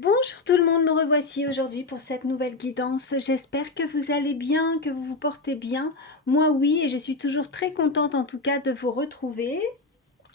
Bonjour tout le monde, me revoici aujourd'hui pour cette nouvelle guidance. J'espère que vous allez bien, que vous vous portez bien. Moi oui, et je suis toujours très contente en tout cas de vous retrouver.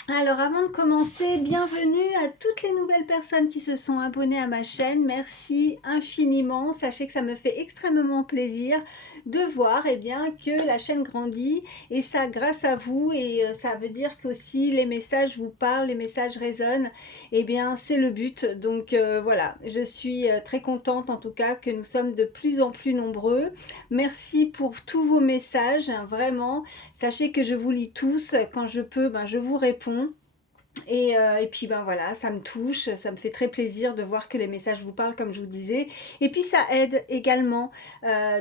Alors avant de commencer, bienvenue à toutes les nouvelles personnes qui se sont abonnées à ma chaîne. Merci infiniment. Sachez que ça me fait extrêmement plaisir de voir bien, que la chaîne grandit et ça grâce à vous et ça veut dire qu'aussi les messages vous parlent, les messages résonnent. Bien c'est le but. Donc voilà, je suis très contente en tout cas que nous sommes de plus en plus nombreux. Merci pour tous vos messages, hein, vraiment. Sachez que je vous lis tous. Quand je peux, je vous réponds. Et puis voilà, ça me touche, ça me fait très plaisir de voir que les messages vous parlent comme je vous disais. Et puis ça aide également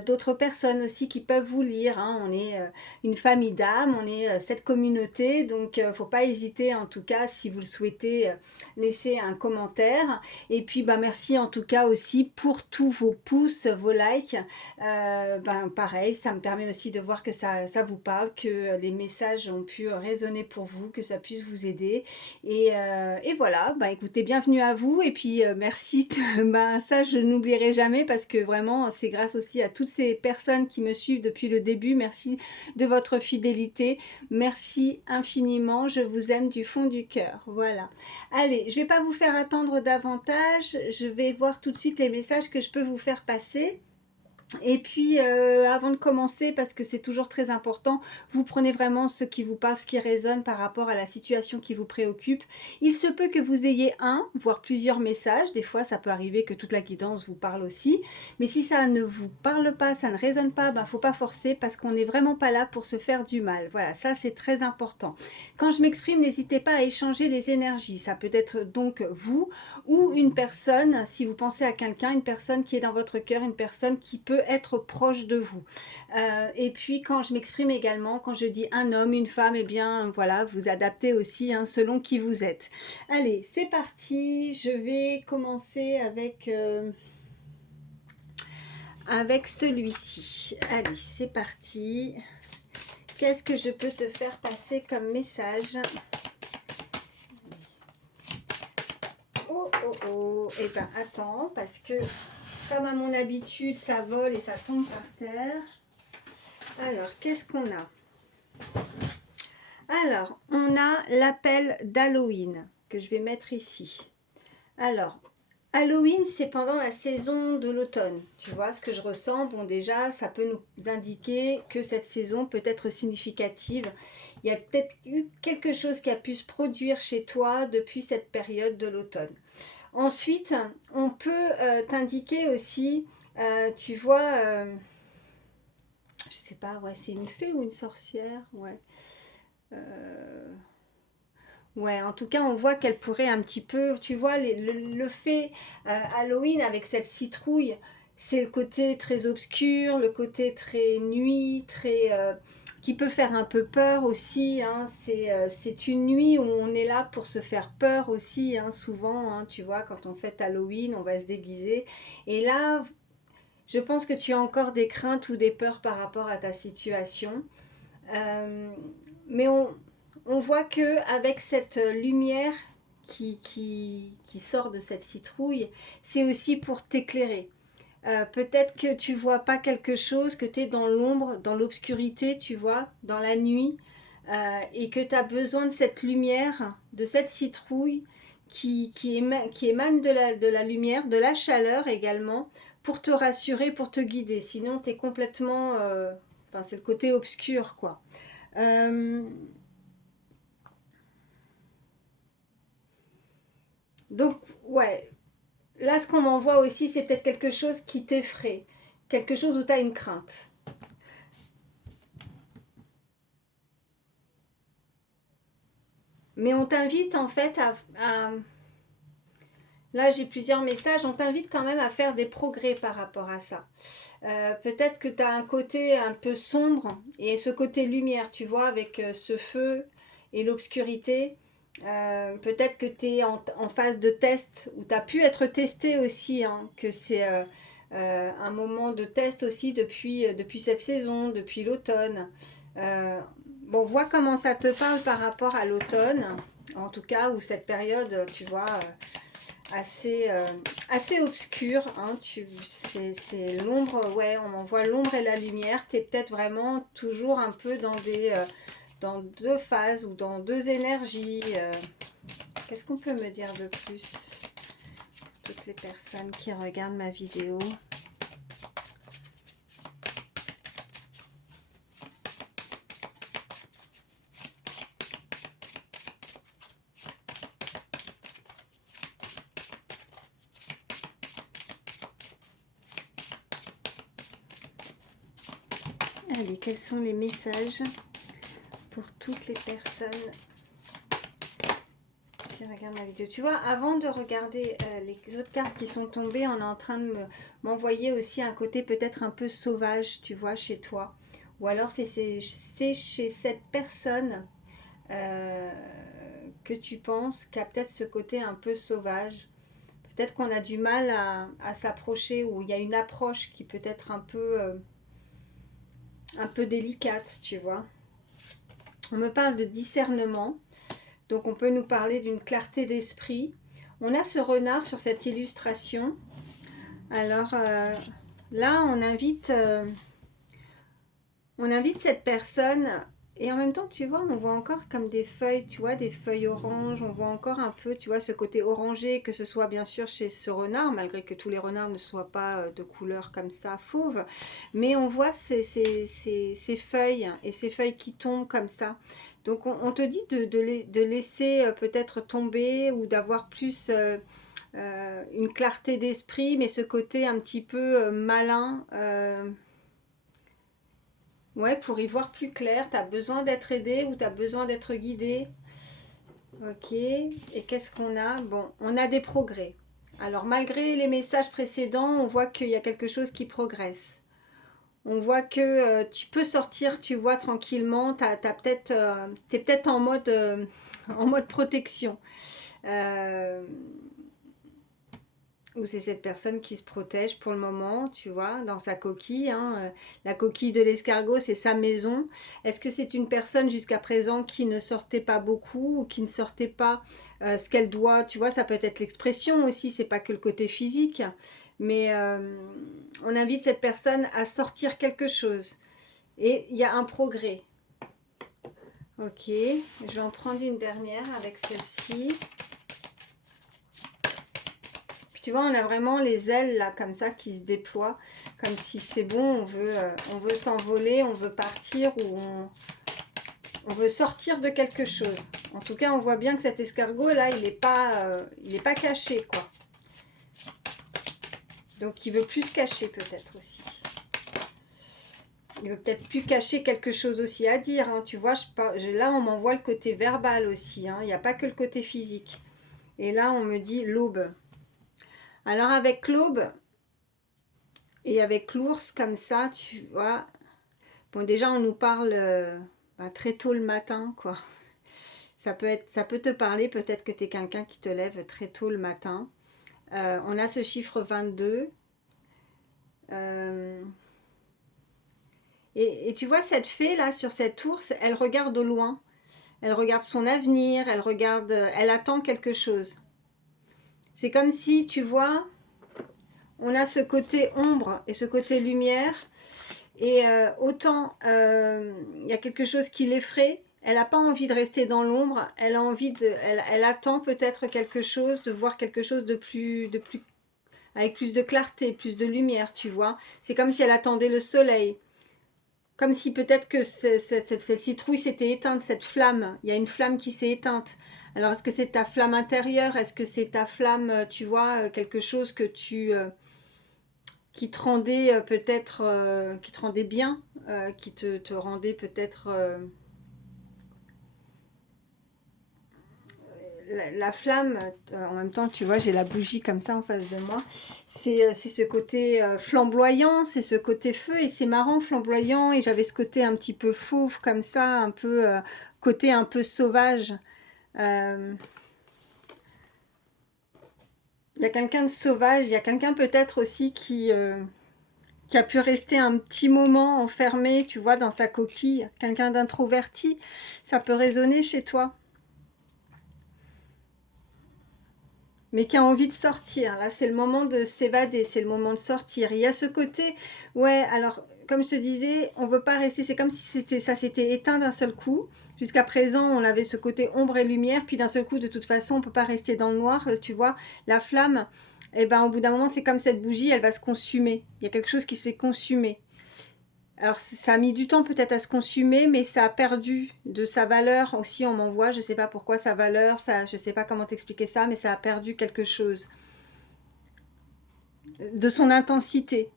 d'autres personnes aussi qui peuvent vous lire, hein. On est une famille d'âmes, on est cette communauté, donc faut pas hésiter en tout cas si vous le souhaitez laisser un commentaire. Et puis merci en tout cas aussi pour tous vos pouces, vos likes. Pareil, ça me permet aussi de voir que ça vous parle, que les messages ont pu résonner pour vous, que ça puisse vous aider. Et voilà, écoutez, bienvenue à vous. Et puis merci, ça je n'oublierai jamais parce que vraiment c'est grâce aussi à toutes ces personnes qui me suivent depuis le début. Merci de votre fidélité, merci infiniment, je vous aime du fond du cœur. Voilà, allez, je vais pas vous faire attendre davantage, je vais voir tout de suite les messages que je peux vous faire passer. Et puis, avant de commencer, parce que c'est toujours très important, vous prenez vraiment ce qui vous parle, ce qui résonne par rapport à la situation qui vous préoccupe. Il se peut que vous ayez un, voire plusieurs messages. Des fois, ça peut arriver que toute la guidance vous parle aussi. Mais si ça ne vous parle pas, ça ne résonne pas, faut pas forcer parce qu'on n'est vraiment pas là pour se faire du mal. Voilà, ça c'est très important. Quand je m'exprime, n'hésitez pas à échanger les énergies. Ça peut être donc vous ou une personne, si vous pensez à quelqu'un, une personne qui est dans votre cœur, une personne qui peut être proche de vous. Et puis quand je m'exprime également, quand je dis un homme, une femme, bien voilà, vous adaptez aussi selon qui vous êtes. Allez, c'est parti, je vais commencer avec celui-ci. Allez, c'est parti. Qu'est-ce que je peux te faire passer comme message? Oh oh oh, attends, parce que comme à mon habitude, ça vole et ça tombe par terre. Alors, qu'est-ce qu'on a? Alors, on a l'appel d'Halloween que je vais mettre ici. Alors, Halloween, c'est pendant la saison de l'automne. Tu vois ce que je ressens? Bon, déjà, ça peut nous indiquer que cette saison peut être significative. Il y a peut-être eu quelque chose qui a pu se produire chez toi depuis cette période de l'automne. Ensuite, on peut t'indiquer aussi, tu vois, je sais pas, ouais, c'est une fée ou une sorcière, ouais. Euh, Ouais, en tout cas, on voit qu'elle pourrait un petit peu, tu vois, le fait Halloween avec cette citrouille, c'est le côté très obscur, le côté très nuit, très qui peut faire un peu peur aussi, hein. C'est une nuit où on est là pour se faire peur aussi, hein, souvent, hein, tu vois, quand on fête Halloween, on va se déguiser. Et là, je pense que tu as encore des craintes ou des peurs par rapport à ta situation. Euh, mais on voit que avec cette lumière qui sort de cette citrouille, c'est aussi pour t'éclairer. Peut-être que tu vois pas quelque chose, que tu es dans l'ombre, dans l'obscurité, tu vois, dans la nuit, et que tu as besoin de cette lumière, de cette citrouille qui émane de la lumière, de la chaleur également, pour te rassurer, pour te guider. Sinon, tu es complètement... Enfin, c'est le côté obscur, quoi. Euh, donc, ouais, là, ce qu'on m'envoie aussi, c'est peut-être quelque chose qui t'effraie, quelque chose où tu as une crainte. Mais on t'invite en fait là, j'ai plusieurs messages, on t'invite quand même à faire des progrès par rapport à ça. Peut-être que tu as un côté un peu sombre et ce côté lumière, tu vois, avec ce feu et l'obscurité. Peut-être que tu es en phase de test où tu as pu être testé aussi, hein, que c'est un moment de test aussi depuis cette saison, depuis l'automne. Bon, vois comment ça te parle par rapport à l'automne, en tout cas, ou cette période, tu vois. assez obscur. Hein, c'est l'ombre, ouais, on en voit l'ombre et la lumière. Tu es peut-être vraiment toujours un peu dans deux phases ou dans deux énergies. Qu'est-ce qu'on peut me dire de plus pour toutes les personnes qui regardent ma vidéo? Allez, quels sont les messages pour toutes les personnes qui regardent ma vidéo? Tu vois, avant de regarder les autres cartes qui sont tombées, on est en train de m'envoyer aussi un côté peut-être un peu sauvage, tu vois, chez toi. Ou alors c'est chez cette personne que tu penses qui a peut-être ce côté un peu sauvage. Peut-être qu'on a du mal à s'approcher, ou il y a une approche qui peut être un peu délicate, tu vois. On me parle de discernement, donc on peut nous parler d'une clarté d'esprit. On a ce renard sur cette illustration. Alors là, on invite cette personne, et en même temps, tu vois, on voit encore comme des feuilles, tu vois, des feuilles oranges, on voit encore un peu, tu vois, ce côté orangé, que ce soit bien sûr chez ce renard, malgré que tous les renards ne soient pas de couleur comme ça, fauve, mais on voit ces feuilles, et ces feuilles qui tombent comme ça. Donc on te dit de laisser peut-être tomber, ou d'avoir plus une clarté d'esprit, mais ce côté un petit peu malin, ouais, pour y voir plus clair. Tu as besoin d'être aidé ou tu as besoin d'être guidé. Ok, et qu'est-ce qu'on a? Bon, on a des progrès. Alors, malgré les messages précédents, on voit qu'il y a quelque chose qui progresse. On voit que tu peux sortir, tu vois, tranquillement. T'es peut-être en mode protection. Ou c'est cette personne qui se protège pour le moment, tu vois, dans sa coquille. Hein. La coquille de l'escargot, c'est sa maison. Est-ce que c'est une personne jusqu'à présent qui ne sortait pas beaucoup, ou qui ne sortait pas ce qu'elle doit? Tu vois, ça peut être l'expression aussi, c'est pas que le côté physique. Mais on invite cette personne à sortir quelque chose. Et il y a un progrès. Ok, je vais en prendre une dernière avec celle-ci. Tu vois, on a vraiment les ailes là comme ça qui se déploient, comme si c'est bon, on veut s'envoler, on veut partir, ou on veut sortir de quelque chose. En tout cas, on voit bien que cet escargot là, il n'est pas caché, quoi. Donc il veut plus se cacher peut-être aussi. Il veut peut-être plus cacher quelque chose aussi à dire. Hein. Tu vois, là on m'envoie le côté verbal aussi. Hein. Il n'y a pas que le côté physique. Et là on me dit l'aube. Alors avec l'aube et avec l'ours comme ça, tu vois. Bon, déjà, on nous parle très tôt le matin, quoi. Ça peut te parler, peut-être que tu es quelqu'un qui te lève très tôt le matin. On a ce chiffre 22. Et tu vois, cette fée, là, sur cet ours, elle regarde au loin. Elle regarde son avenir, elle attend quelque chose. C'est comme si, tu vois, on a ce côté ombre et ce côté lumière. Et autant il y a quelque chose qui l'effraie, elle n'a pas envie de rester dans l'ombre, elle attend peut-être quelque chose, de voir quelque chose avec plus de clarté, plus de lumière, tu vois. C'est comme si elle attendait le soleil. Comme si peut-être que cette citrouille s'était éteinte, cette flamme. Il y a une flamme qui s'est éteinte. Alors, est-ce que c'est ta flamme intérieure? Est-ce que c'est ta flamme, tu vois, quelque chose que qui te rendait peut-être, qui te rendait bien, qui te rendait peut-être la flamme. En même temps, tu vois, j'ai la bougie comme ça en face de moi. C'est ce côté flamboyant, c'est ce côté feu, et c'est marrant, flamboyant, et j'avais ce côté un petit peu fauve comme ça, un peu côté un peu sauvage. Il y a quelqu'un de sauvage, il y a quelqu'un peut-être aussi qui a pu rester un petit moment enfermé, tu vois, dans sa coquille, quelqu'un d'introverti, ça peut résonner chez toi. mais qui a envie de sortir. Là, c'est le moment de s'évader, c'est le moment de sortir. Il y a ce côté, ouais, alors, comme je te disais, on veut pas rester, c'est comme si ça s'était éteint d'un seul coup. Jusqu'à présent, on avait ce côté ombre et lumière, puis d'un seul coup, de toute façon, on peut pas rester dans le noir, tu vois, la flamme, et ben, au bout d'un moment, c'est comme cette bougie, elle va se consumer. Il y a quelque chose qui s'est consumé. Alors, ça a mis du temps peut-être à se consumer, mais ça a perdu de sa valeur aussi, on m'envoie, je ne sais pas pourquoi sa valeur, ça, je ne sais pas comment t'expliquer ça, mais ça a perdu quelque chose de son intensité.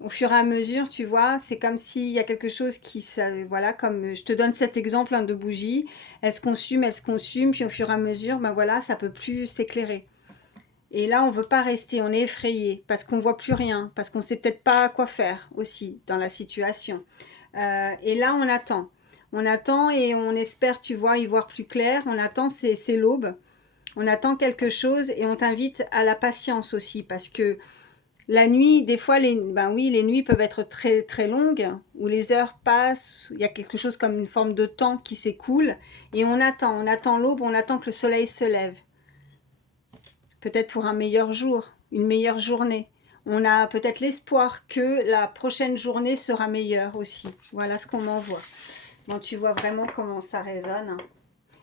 Au fur et à mesure, tu vois, c'est comme s'il y a quelque chose qui, ça, voilà, comme je te donne cet exemple hein, de bougie, elle se consume, puis au fur et à mesure, ben voilà, ça peut plus s'éclairer. Et là, on veut pas rester, on est effrayé parce qu'on voit plus rien, parce qu'on sait peut-être pas quoi faire aussi dans la situation. Et là, on attend. On attend et on espère, tu vois, y voir plus clair. On attend, c'est l'aube. On attend quelque chose et on t'invite à la patience aussi parce que la nuit, des fois, ben oui, les nuits peuvent être très très longues où les heures passent. Il y a quelque chose comme une forme de temps qui s'écoule et on attend l'aube, on attend que le soleil se lève. Peut-être pour un meilleur jour, une meilleure journée. On a peut-être l'espoir que la prochaine journée sera meilleure aussi. Voilà ce qu'on m'envoie. Bon, tu vois vraiment comment ça résonne.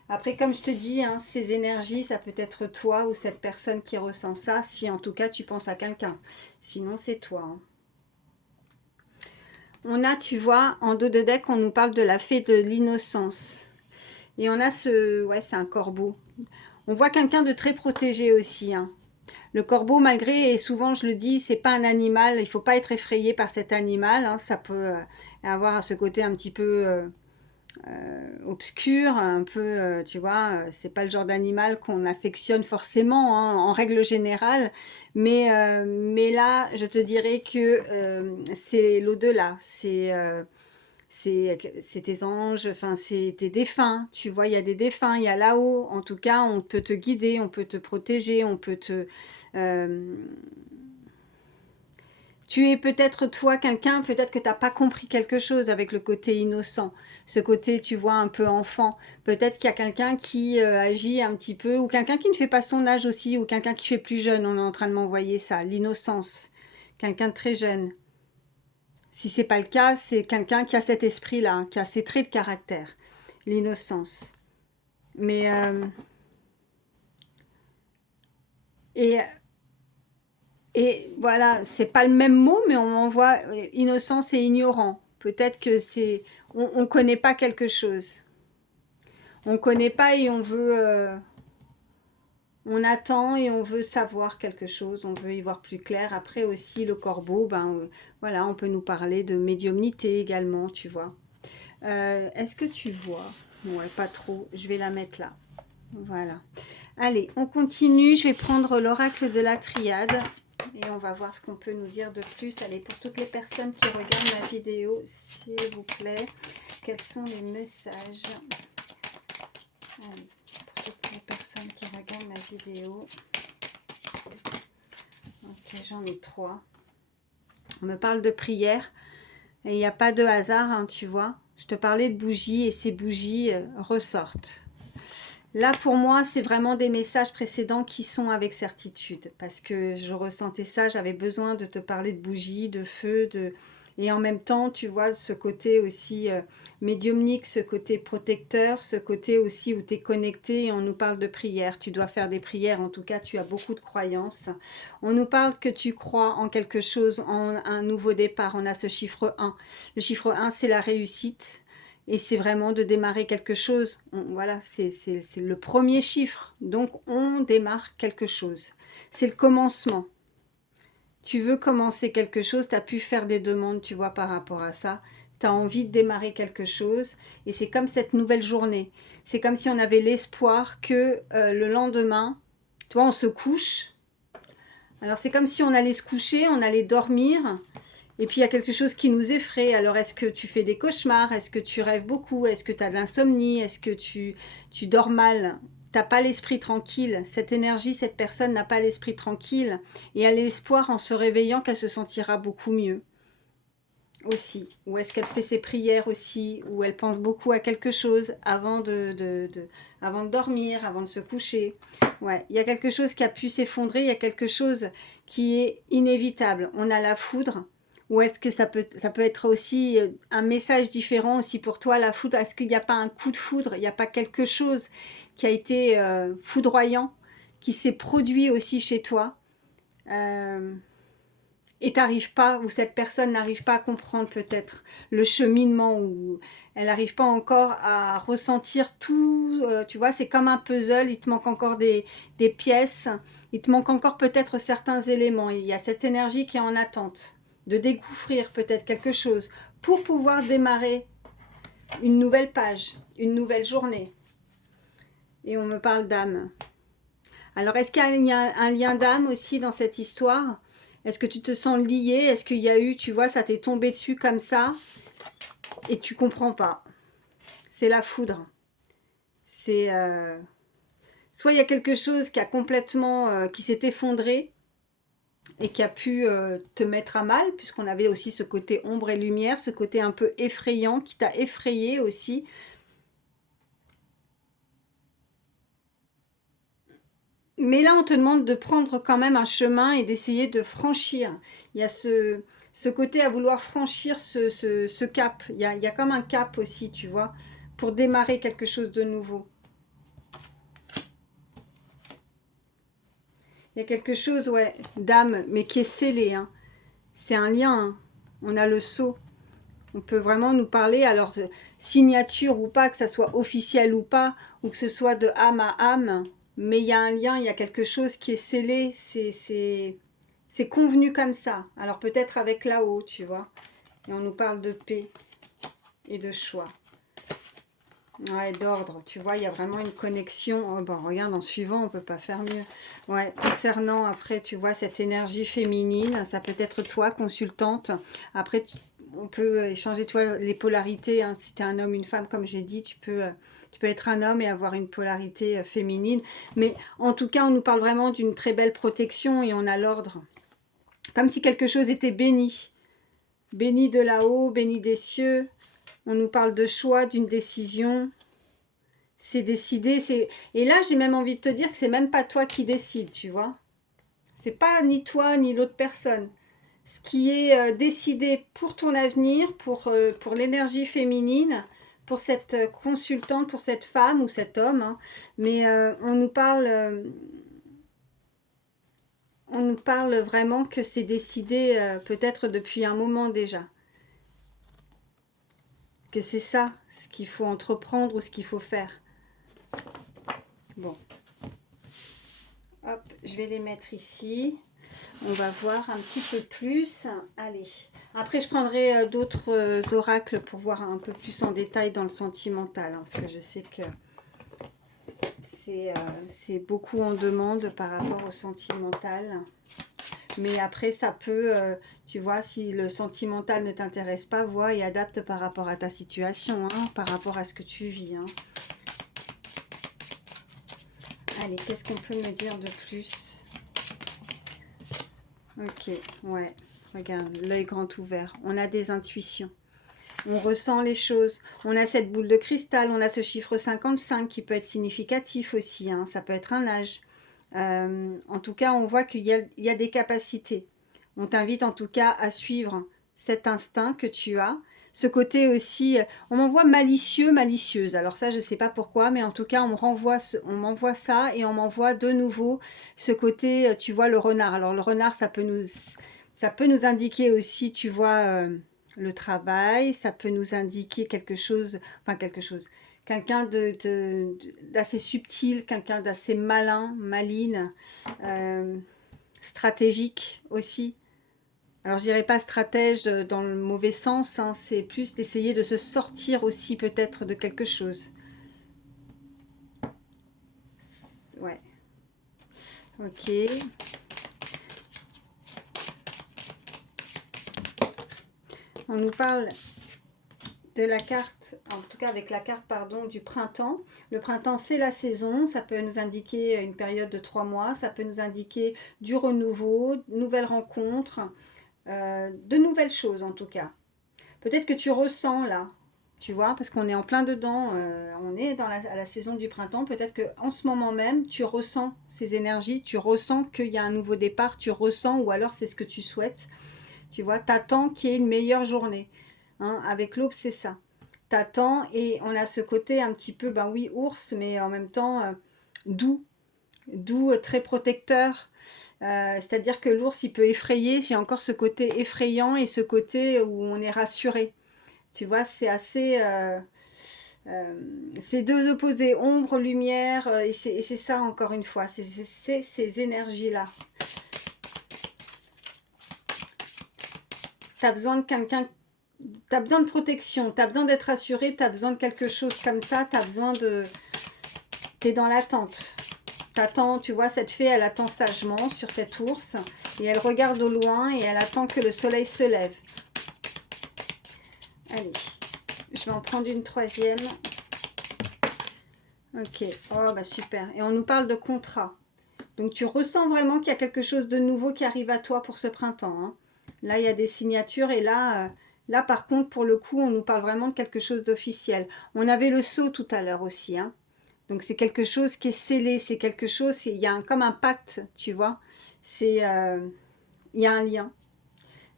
Après, comme je te dis, hein, ces énergies, ça peut être toi ou cette personne qui ressent ça, si en tout cas tu penses à quelqu'un. Sinon, c'est toi. Hein. On a, tu vois, en dos de deck, on nous parle de la fée de l'innocence. Et on a ce... Ouais, c'est un corbeau. On voit quelqu'un de très protégé aussi. Hein. Le corbeau, malgré, et souvent je le dis, c'est pas un animal, il faut pas être effrayé par cet animal, hein, ça peut avoir ce côté un petit peu obscur, un peu, tu vois, c'est pas le genre d'animal qu'on affectionne forcément, hein, en règle générale, mais là, je te dirais que c'est l'au-delà, c'est tes anges, enfin c'est tes défunts, tu vois, il y a des défunts, il y a là-haut, en tout cas, on peut te guider, on peut te protéger, on peut te... euh, tu es peut-être toi quelqu'un, peut-être que tu n'as pas compris quelque chose avec le côté innocent, ce côté, tu vois, un peu enfant. Peut-être qu'il y a quelqu'un qui agit un petit peu, ou quelqu'un qui ne fait pas son âge aussi, ou quelqu'un qui fait plus jeune, on est en train de m'envoyer ça, l'innocence, quelqu'un de très jeune. Si c'est pas le cas, c'est quelqu'un qui a cet esprit-là, qui a ces traits de caractère, l'innocence. Mais et voilà, c'est pas le même mot, mais on envoie innocence et ignorant. Peut-être que c'est on connaît pas quelque chose. On connaît pas et on attend et on veut savoir quelque chose, on veut y voir plus clair. Après aussi le corbeau, ben voilà, on peut nous parler de médiumnité également, tu vois. Est-ce que tu vois? Ouais, pas trop. Je vais la mettre là. Voilà. Allez, on continue. Je vais prendre l'oracle de la triade et on va voir ce qu'on peut nous dire de plus. Allez, pour toutes les personnes qui regardent ma vidéo, s'il vous plaît, quels sont les messages? Allez, pour toutes les personnes qui regardent ma vidéo. Ok, j'en ai 3. On me parle de prière et il n'y a pas de hasard, hein, tu vois. Je te parlais de bougies et ces bougies ressortent. Là, pour moi, c'est vraiment des messages précédents qui sont avec certitude. Parce que je ressentais ça, j'avais besoin de te parler de bougies, de feu, et en même temps, tu vois, ce côté aussi médiumnique, ce côté protecteur, ce côté aussi où tu es connecté et on nous parle de prière. Tu dois faire des prières, en tout cas, tu as beaucoup de croyances. On nous parle que tu crois en quelque chose, en un nouveau départ. On a ce chiffre 1. Le chiffre 1, c'est la réussite. Et c'est vraiment de démarrer quelque chose. Voilà, c'est le premier chiffre. Donc, on démarre quelque chose. C'est le commencement. Tu veux commencer quelque chose, tu as pu faire des demandes, tu vois, par rapport à ça. Tu as envie de démarrer quelque chose. Et c'est comme cette nouvelle journée. C'est comme si on avait l'espoir que le lendemain, tu vois, on se couche. Alors, c'est comme si on allait se coucher, on allait dormir. Et puis il y a quelque chose qui nous effraie. Alors est-ce que tu fais des cauchemars? Est-ce que tu rêves beaucoup? Est-ce que tu as de l'insomnie? Est-ce que tu dors mal? T'as pas l'esprit tranquille. Cette énergie, cette personne n'a pas l'esprit tranquille. Et elle a l'espoir en se réveillant qu'elle se sentira beaucoup mieux. aussi. Ou est-ce qu'elle fait ses prières aussi, ou elle pense beaucoup à quelque chose avant avant de dormir, avant de se coucher. Ouais, il y a quelque chose qui a pu s'effondrer, il y a quelque chose qui est inévitable. On a la foudre, ou est-ce que ça peut être aussi un message différent aussi pour toi, la foudre? Est-ce qu'il n'y a pas un coup de foudre? Il n'y a pas quelque chose qui a été foudroyant, qui s'est produit aussi chez toi? euh, et t'arrives pas, ou cette personne n'arrive pas à comprendre peut-être le cheminement, ou elle n'arrive pas encore à ressentir tout, tu vois, c'est comme un puzzle, il te manque encore des pièces, il te manque encore peut-être certains éléments, il y a cette énergie qui est en attente, de découvrir peut-être quelque chose, pour pouvoir démarrer une nouvelle page, une nouvelle journée. Et on me parle d'âme. Alors, est-ce qu'il y a un lien d'âme aussi dans cette histoire? Est-ce que tu te sens lié? Est-ce qu'il y a eu, tu vois, ça t'est tombé dessus comme ça et tu comprends pas? C'est la foudre. C'est soit il y a quelque chose qui a complètement, qui s'est effondré et qui a pu te mettre à mal, puisqu'on avait aussi ce côté ombre et lumière, ce côté un peu effrayant qui t'a effrayé aussi. Mais là, on te demande de prendre quand même un chemin et d'essayer de franchir. Il y a ce côté à vouloir franchir ce cap. Il y a comme un cap aussi, tu vois, pour démarrer quelque chose de nouveau. Il y a quelque chose, ouais, d'âme, mais qui est scellé, hein. C'est un lien, hein. On a le sceau. On peut vraiment nous parler, alors signature ou pas, que ça soit officiel ou pas, ou que ce soit de âme à âme, mais il y a un lien, il y a quelque chose qui est scellé, c'est convenu comme ça. Alors peut-être avec là-haut, tu vois. Et on nous parle de paix et de choix. Ouais, d'ordre, tu vois, il y a vraiment une connexion. Oh, bon, regarde, en suivant, on peut pas faire mieux. Ouais, concernant après, tu vois, cette énergie féminine, ça peut être toi, consultante. Après, on peut échanger, toi, les polarités. Hein. Si tu es un homme, une femme, comme j'ai dit, tu peux être un homme et avoir une polarité féminine. Mais en tout cas, on nous parle vraiment d'une très belle protection et on a l'ordre. Comme si quelque chose était béni. Béni de là-haut, béni des cieux. On nous parle de choix, d'une décision. C'est décidé. Et là, j'ai même envie de te dire que c'est même pas toi qui décides, tu vois. C'est pas ni toi ni l'autre personne. Ce qui est décidé pour ton avenir, pour l'énergie féminine, pour cette consultante, pour cette femme ou cet homme. Hein. Mais on nous parle vraiment que c'est décidé peut-être depuis un moment déjà. Que c'est ça ce qu'il faut entreprendre ou ce qu'il faut faire. Bon. Hop, je vais les mettre ici. On va voir un petit peu plus. Allez. Après, je prendrai d'autres oracles pour voir un peu plus en détail dans le sentimental. Hein, parce que je sais que c'est beaucoup en demande par rapport au sentimental. Mais après, ça peut, tu vois, si le sentimental ne t'intéresse pas, vois et adapte par rapport à ta situation, hein, par rapport à ce que tu vis. Hein. Allez, qu'est-ce qu'on peut me dire de plus? Ok, ouais, regarde, l'œil grand ouvert. On a des intuitions. On ressent les choses. On a cette boule de cristal, on a ce chiffre 55 qui peut être significatif aussi. Hein, ça peut être un âge. En tout cas, on voit qu'il y a des capacités. On t'invite en tout cas à suivre cet instinct que tu as. Ce côté aussi, on m'envoie malicieux, malicieuse. Alors ça, je ne sais pas pourquoi, mais en tout cas, on m'envoie ça et on m'envoie de nouveau ce côté, tu vois, le renard. Alors le renard, ça peut nous indiquer aussi, tu vois, le travail. Ça peut nous indiquer quelque chose, enfin quelque chose. Quelqu'un d'assez subtil, quelqu'un d'assez malin, maline, stratégique aussi. Alors je dirais pas stratège dans le mauvais sens, hein, c'est plus d'essayer de se sortir aussi peut-être de quelque chose. Ouais, ok. On nous parle de la carte, en tout cas avec la carte pardon, du printemps. Le printemps c'est la saison, ça peut nous indiquer une période de 3 mois, ça peut nous indiquer du renouveau, de nouvelles rencontres, de nouvelles choses en tout cas. Peut-être que tu ressens là, tu vois, parce qu'on est en plein dedans, on est dans à la saison du printemps. Peut-être que en ce moment même, tu ressens ces énergies, tu ressens qu'il y a un nouveau départ, tu ressens, ou alors c'est ce que tu souhaites. Tu vois, t'attends qu'il y ait une meilleure journée. Hein, avec l'aube, c'est ça. T'attends et on a ce côté un petit peu, ben oui, ours, mais en même temps doux, doux, très protecteur. C'est-à-dire que l'ours, il peut effrayer. J'ai encore ce côté effrayant et ce côté où on est rassuré. Tu vois, c'est assez... c'est deux opposés, ombre, lumière, et c'est ça encore une fois, c'est ces énergies-là. Tu as besoin de quelqu'un, tu as besoin de protection, tu as besoin d'être rassuré, tu as besoin de quelque chose comme ça, tu as besoin de... Tu es dans l'attente. T'attends, tu vois, cette fée, elle attend sagement sur cet ours, et elle regarde au loin, et elle attend que le soleil se lève. Allez, je vais en prendre une troisième. Ok, oh bah super. Et on nous parle de contrat. Donc tu ressens vraiment qu'il y a quelque chose de nouveau qui arrive à toi pour ce printemps. Hein. Là, il y a des signatures et là, là par contre, pour le coup, on nous parle vraiment de quelque chose d'officiel. On avait le sceau tout à l'heure aussi. Hein. Donc c'est quelque chose qui est scellé, c'est quelque chose, il y a comme un pacte, tu vois. C'est, il y a un lien.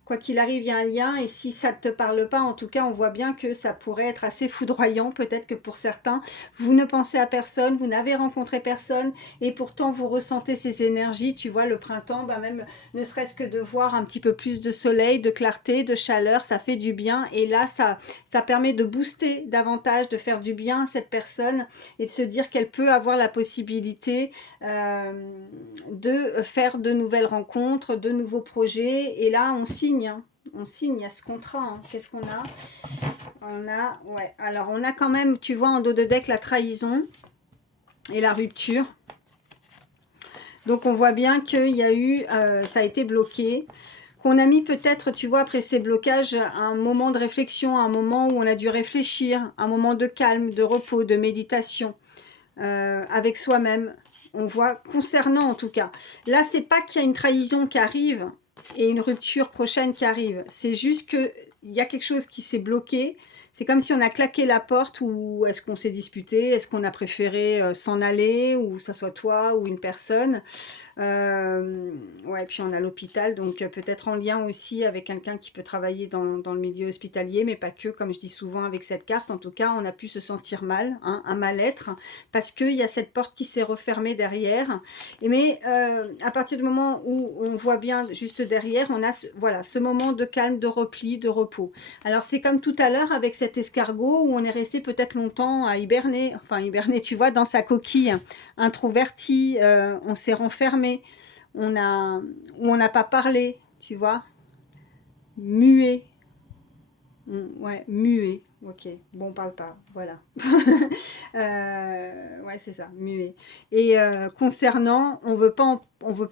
Quoi qu'il arrive, il y a un lien, et si ça ne te parle pas, en tout cas, on voit bien que ça pourrait être assez foudroyant, peut-être que pour certains, vous ne pensez à personne, vous n'avez rencontré personne, et pourtant vous ressentez ces énergies, tu vois, le printemps, bah même ne serait-ce que de voir un petit peu plus de soleil, de clarté, de chaleur, ça fait du bien, et là, ça permet de booster davantage, de faire du bien à cette personne, et de se dire qu'elle peut avoir la possibilité de faire de nouvelles rencontres, de nouveaux projets, et là, on signe à ce contrat. Hein. Qu'est-ce qu'on a? On a, ouais, alors on a quand même, tu vois, en dos de deck, la trahison et la rupture. Donc on voit bien qu'il y a eu, ça a été bloqué, qu'on a mis peut-être, tu vois, après ces blocages, un moment de réflexion, un moment où on a dû réfléchir, un moment de calme, de repos, de méditation, avec soi-même. On voit, concernant en tout cas. Là, c'est pas qu'il y a une trahison qui arrive, et une rupture prochaine qui arrive. C'est juste qu'il y a quelque chose qui s'est bloqué. C'est comme si on a claqué la porte, ou est-ce qu'on s'est disputé, est-ce qu'on a préféré s'en aller, ou ça soit toi ou une personne. Ouais, puis on a l'hôpital, donc peut-être en lien aussi avec quelqu'un qui peut travailler dans le milieu hospitalier, mais pas que, comme je dis souvent avec cette carte. En tout cas, on a pu se sentir mal, hein, un mal-être, parce qu'il y a cette porte qui s'est refermée derrière. Mais à partir du moment où on voit bien juste derrière, on a voilà, ce moment de calme, de repli, de repos. Alors c'est comme tout à l'heure avec cet escargot, où on est resté peut-être longtemps à hiberner, enfin hiberner, tu vois, dans sa coquille, introverti, on s'est renfermé, on n'a pas parlé, tu vois, muet, ouais, muet, ok, bon, on parle pas, voilà, ouais, c'est ça, muet. Et concernant, on veut pas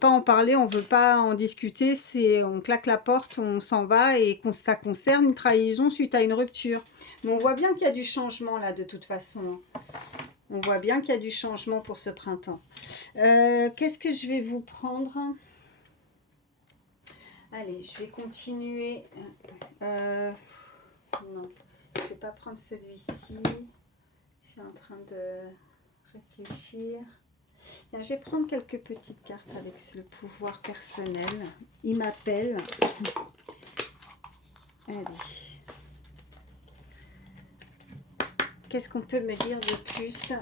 en parler, on veut pas en discuter, c'est on claque la porte, on s'en va, et ça concerne une trahison suite à une rupture. Mais on voit bien qu'il y a du changement là, de toute façon. On voit bien qu'il y a du changement pour ce printemps. Qu'est-ce que je vais vous prendre? Allez, je vais continuer. Non, je ne vais pas prendre celui-ci. Je suis en train de réfléchir. Bien, je vais prendre quelques petites cartes avec le pouvoir personnel. Il m'appelle. Allez. Qu'est-ce qu'on peut me dire de plus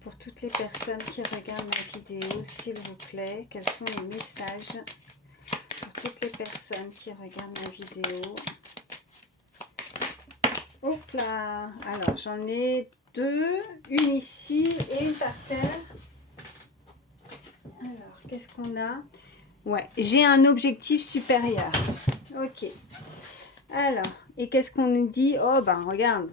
pour toutes les personnes qui regardent ma vidéo, s'il vous plaît? Quels sont les messages pour toutes les personnes qui regardent ma vidéo? Hop là! Alors, j'en ai deux, une ici et une par terre. Alors, qu'est-ce qu'on a? Ouais, j'ai un objectif supérieur. Ok. Alors, et qu'est-ce qu'on nous dit? Oh, ben, regarde.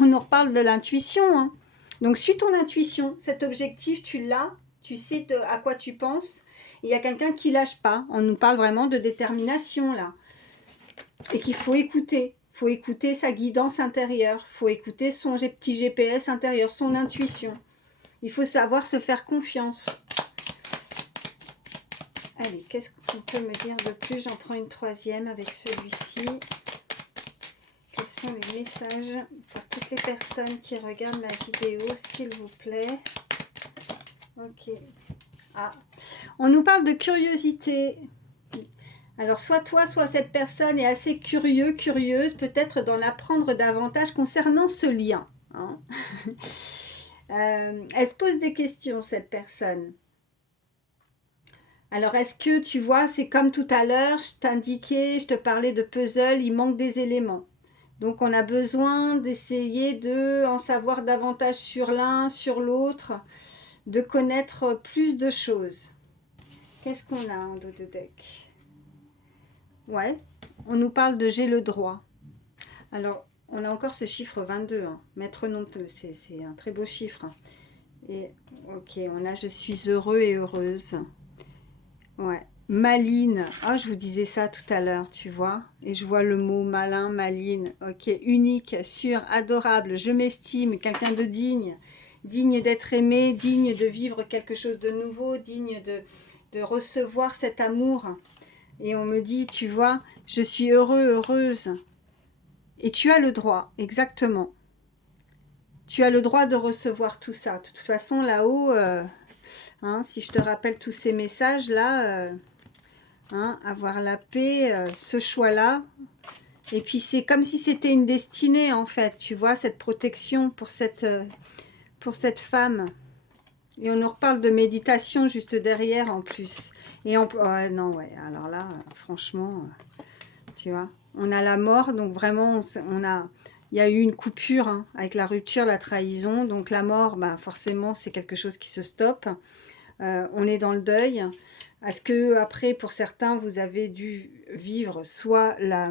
On nous reparle de l'intuition. Hein. Donc, suis ton intuition. Cet objectif, tu l'as. Tu sais à quoi tu penses. Il y a quelqu'un qui lâche pas. On nous parle vraiment de détermination, là. Et qu'il faut écouter. Il faut écouter sa guidance intérieure. Il faut écouter son petit GPS intérieur, son intuition. Il faut savoir se faire confiance. Allez. Allez, qu'est-ce qu'on peut me dire de plus? J'en prends une troisième avec celui-ci. Quels sont les messages pour toutes les personnes qui regardent ma vidéo, s'il vous plaît? Ok. Ah, on nous parle de curiosité. Alors, soit toi, soit cette personne est assez curieuse, peut-être d'en apprendre davantage concernant ce lien. Hein. Elle se pose des questions, cette personne. Alors, est-ce que tu vois, c'est comme tout à l'heure, je te parlais de puzzle, il manque des éléments. Donc, on a besoin d'essayer de en savoir davantage sur l'un, sur l'autre, de connaître plus de choses. Qu'est-ce qu'on a en dos de deck? Ouais, on nous parle de j'ai le droit. Alors, on a encore ce chiffre 22, hein. Maître non, c'est un très beau chiffre. Et ok, on a je suis heureux et heureuse. Ouais. Maline. Oh, je vous disais ça tout à l'heure, tu vois. Et je vois le mot malin, maline. Ok, unique, sûr, adorable. Je m'estime, quelqu'un de digne. Digne d'être aimé, digne de vivre quelque chose de nouveau, digne de recevoir cet amour. Et on me dit, tu vois, je suis heureux, heureuse. Et tu as le droit, exactement. Tu as le droit de recevoir tout ça. De toute façon, là-haut, hein, si je te rappelle tous ces messages-là, hein, avoir la paix, ce choix-là. Et puis, c'est comme si c'était une destinée, en fait. Tu vois, cette protection pour cette femme. Et on nous reparle de méditation juste derrière, en plus. Et on... non, ouais, alors là, franchement, tu vois. On a la mort, donc vraiment, il y a eu une coupure hein, avec la rupture, la trahison. Donc la mort, bah, forcément, c'est quelque chose qui se stoppe. On est dans le deuil. Est-ce que après, pour certains, vous avez dû vivre soit la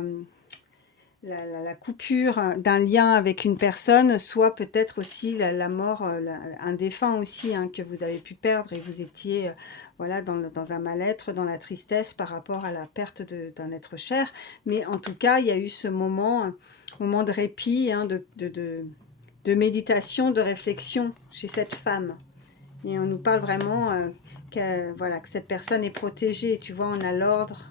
coupure d'un lien avec une personne, soit peut-être aussi la mort, un défunt aussi, hein, que vous avez pu perdre et vous étiez voilà, dans un mal-être, dans la tristesse par rapport à la perte d'un être cher. Mais en tout cas, il y a eu ce moment de répit, hein, de méditation, de réflexion chez cette femme. Et on nous parle vraiment voilà, que cette personne est protégée. Tu vois, on a l'ordre.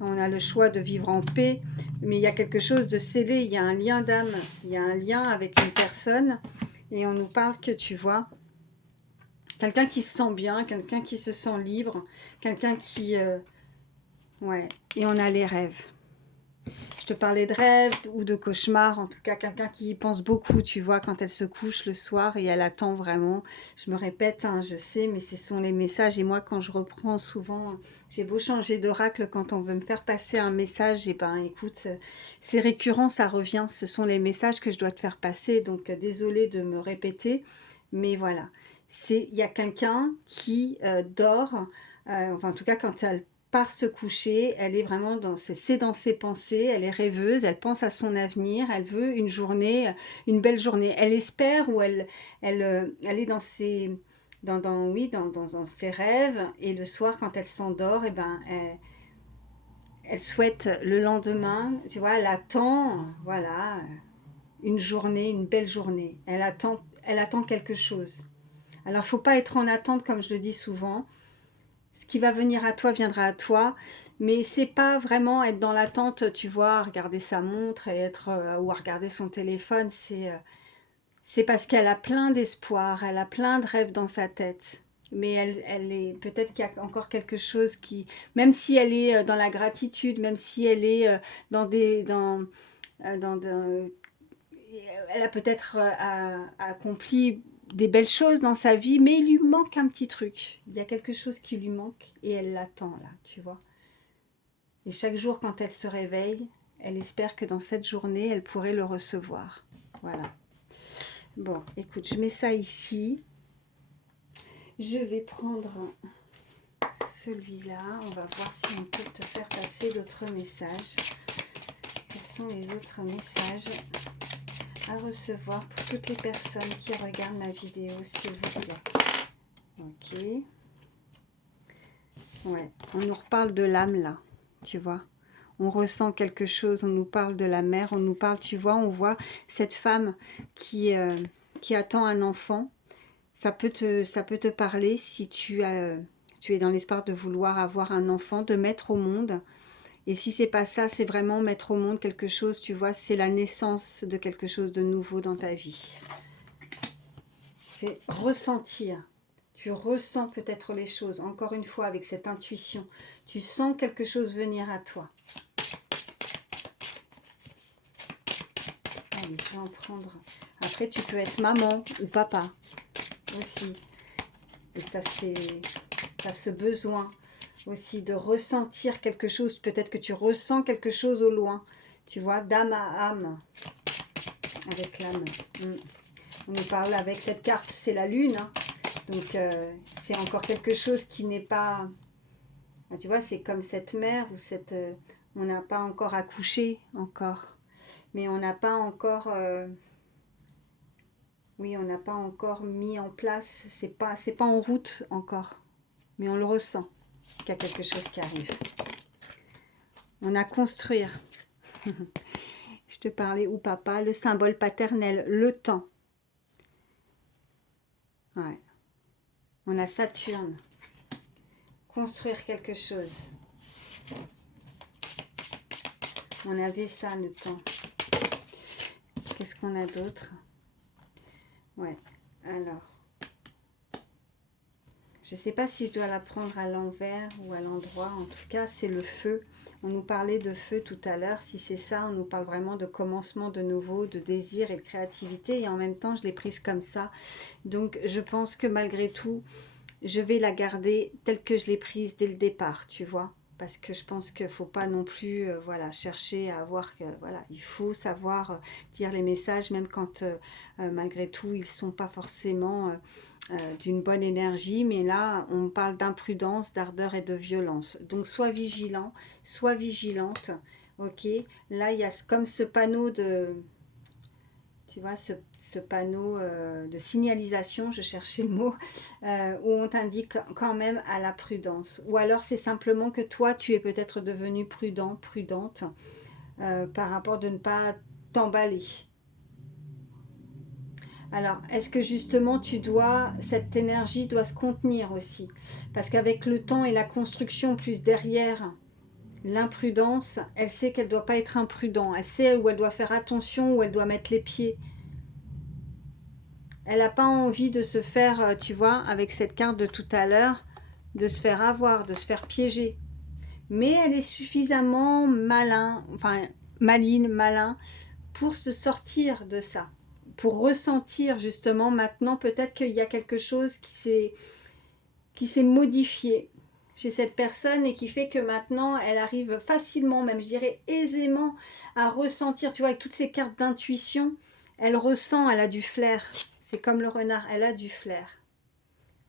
On a le choix de vivre en paix, mais il y a quelque chose de scellé, il y a un lien d'âme, il y a un lien avec une personne, et on nous parle que tu vois, quelqu'un qui se sent bien, quelqu'un qui se sent libre, quelqu'un qui... ouais, et on a les rêves. Je te parlais de rêves ou de cauchemars, en tout cas quelqu'un qui y pense beaucoup, tu vois, quand elle se couche le soir et elle attend vraiment. Je me répète, hein, je sais, mais ce sont les messages. Et moi, quand je reprends souvent, j'ai beau changer d'oracle quand on veut me faire passer un message, et ben écoute, c'est récurrent, ça revient. Ce sont les messages que je dois te faire passer, donc désolée de me répéter, mais voilà. Il y a quelqu'un qui dort, enfin en tout cas quand elle part se coucher, elle est vraiment c'est dans ses pensées, elle est rêveuse, elle pense à son avenir, elle veut une journée, une belle journée. Elle espère ou elle est dans ses, oui, dans ses rêves et le soir quand elle s'endort, et ben elle souhaite le lendemain, tu vois, elle attend, voilà, une journée, une belle journée. Elle attend quelque chose. Alors, faut pas être en attente, comme je le dis souvent. Ce qui va venir à toi viendra à toi, mais c'est pas vraiment être dans l'attente, tu vois, à regarder sa montre et être ou à regarder son téléphone. C'est parce qu'elle a plein d'espoir, elle a plein de rêves dans sa tête. Mais elle est peut-être qu'il y a encore quelque chose qui, même si elle est dans la gratitude, même si elle est dans elle a peut-être accompli des belles choses dans sa vie, mais il lui manque un petit truc. Il y a quelque chose qui lui manque et elle l'attend là, tu vois. Et chaque jour quand elle se réveille, elle espère que dans cette journée, elle pourrait le recevoir. Voilà. Bon, écoute, je mets ça ici. Je vais prendre celui-là. On va voir si on peut te faire passer d'autres messages. Quels sont les autres messages à recevoir pour toutes les personnes qui regardent ma vidéo, s'il vous plaît? Ok. Ouais, on nous reparle de l'âme là, tu vois. On ressent quelque chose, on nous parle de la mère, on nous parle, tu vois, on voit cette femme qui attend un enfant. Ça peut te parler si tu tu es dans l'espoir de vouloir avoir un enfant, de mettre au monde. Et si c'est pas ça, c'est vraiment mettre au monde quelque chose, tu vois, c'est la naissance de quelque chose de nouveau dans ta vie. C'est ressentir. Tu ressens peut-être les choses, encore une fois, avec cette intuition. Tu sens quelque chose venir à toi. Allez, je vais en prendre. Après, tu peux être maman ou papa aussi. Et tu as ce besoin aussi de ressentir quelque chose. Peut-être que tu ressens quelque chose au loin. Tu vois, d'âme à âme. Avec l'âme. On nous parle avec cette carte, c'est la lune. Hein. Donc, c'est encore quelque chose qui n'est pas... Tu vois, c'est comme cette mère où cette, on n'a pas encore accouché, encore. Mais on n'a pas encore... oui, on n'a pas encore mis en place. C'est pas en route encore. Mais on le ressent, qu'il y a quelque chose qui arrive. On a construire. Je te parlais, ou papa, le symbole paternel, le temps. Ouais. On a Saturne. Construire quelque chose. On avait ça, le temps. Qu'est-ce qu'on a d'autre? Ouais, alors. Je ne sais pas si je dois la prendre à l'envers ou à l'endroit. En tout cas, c'est le feu. On nous parlait de feu tout à l'heure. Si c'est ça, on nous parle vraiment de commencement de nouveau, de désir et de créativité. Et en même temps, je l'ai prise comme ça. Donc, je pense que malgré tout, je vais la garder telle que je l'ai prise dès le départ, tu vois. Parce que je pense qu'il ne faut pas non plus voilà, chercher à avoir que voilà, il faut savoir dire les messages, même quand malgré tout, ils ne sont pas forcément d'une bonne énergie. Mais là, on parle d'imprudence, d'ardeur et de violence. Donc, sois vigilant, sois vigilante. Ok, là, il y a comme ce panneau de... Tu vois, ce panneau de signalisation, je cherchais le mot, où on t'indique quand même à la prudence. Ou alors c'est simplement que toi, tu es peut-être devenu prudent, prudente, par rapport de ne pas t'emballer. Alors, est-ce que justement cette énergie doit se contenir aussi? Parce qu'avec le temps et la construction plus derrière, l'imprudence, elle sait qu'elle ne doit pas être imprudente. Elle sait où elle doit faire attention, où elle doit mettre les pieds. Elle n'a pas envie de se faire, tu vois, avec cette carte de tout à l'heure, de se faire avoir, de se faire piéger. Mais elle est suffisamment malin, pour se sortir de ça. Pour ressentir justement maintenant peut-être qu'il y a quelque chose qui s'est modifié chez cette personne et qui fait que maintenant elle arrive facilement, même je dirais aisément, à ressentir, tu vois, avec toutes ces cartes d'intuition, elle ressent, elle a du flair. C'est comme le renard, elle a du flair.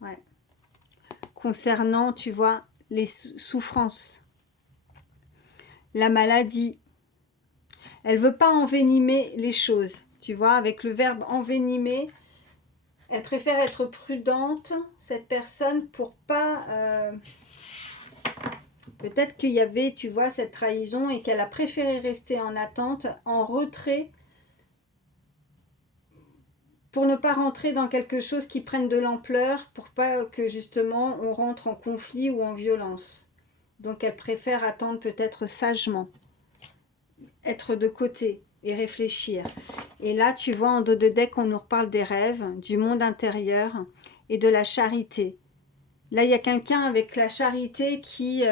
Ouais. Concernant, tu vois, les souffrances, la maladie, elle veut pas envenimer les choses. Tu vois, avec le verbe envenimer, elle préfère être prudente, cette personne, pour pas... peut-être qu'il y avait, tu vois, cette trahison et qu'elle a préféré rester en attente, en retrait, pour ne pas rentrer dans quelque chose qui prenne de l'ampleur, pour pas que justement on rentre en conflit ou en violence. Donc elle préfère attendre peut-être sagement, être de côté et réfléchir. Et là tu vois en dos de deck on nous reparle des rêves, du monde intérieur et de la charité. Là il y a quelqu'un avec la charité qui...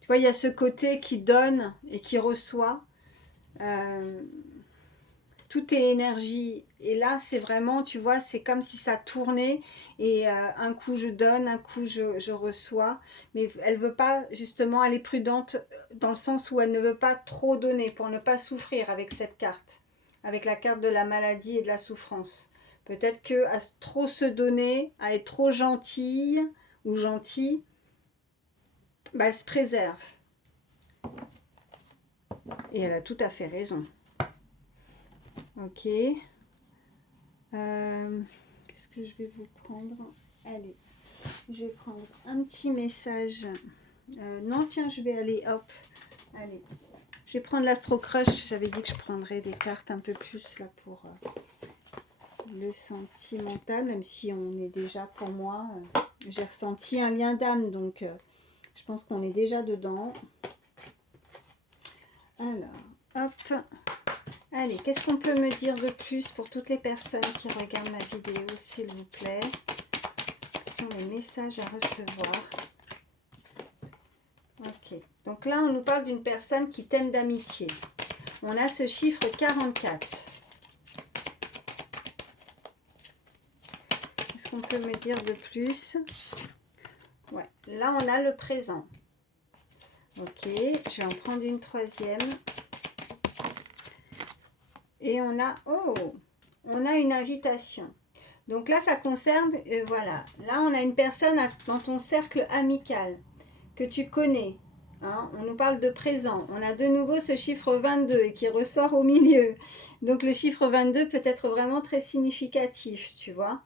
tu vois il y a ce côté qui donne et qui reçoit. Tout est énergie et là c'est vraiment, tu vois, c'est comme si ça tournait et un coup je donne, un coup je reçois, mais elle veut pas, justement, elle est prudente dans le sens où elle ne veut pas trop donner pour ne pas souffrir avec cette carte, avec la carte de la maladie et de la souffrance. Peut-être que à trop se donner, à être trop gentille ou gentil, bah, elle se préserve et elle a tout à fait raison. Ok. Qu'est-ce que je vais vous prendre? Allez, je vais prendre un petit message. Non, tiens, je vais aller, hop. Allez, je vais prendre l'Astro Crush. J'avais dit que je prendrais des cartes un peu plus là pour le sentimental, même si on est déjà, pour moi, J'ai ressenti un lien d'âme, donc je pense qu'on est déjà dedans. Alors, hop. Allez, qu'est-ce qu'on peut me dire de plus pour toutes les personnes qui regardent ma vidéo, s'il vous plaît? Quels sont les messages à recevoir? Ok, donc là, on nous parle d'une personne qui t'aime d'amitié. On a ce chiffre 44. Qu'est-ce qu'on peut me dire de plus? Ouais, là, on a le présent. Ok, je vais en prendre une troisième. Et on a, oh, on a une invitation. Donc là, ça concerne, voilà, là, on a une personne dans ton cercle amical que tu connais. Hein, on nous parle de présent. On a de nouveau ce chiffre 22 qui ressort au milieu. Donc le chiffre 22 peut être vraiment très significatif, tu vois.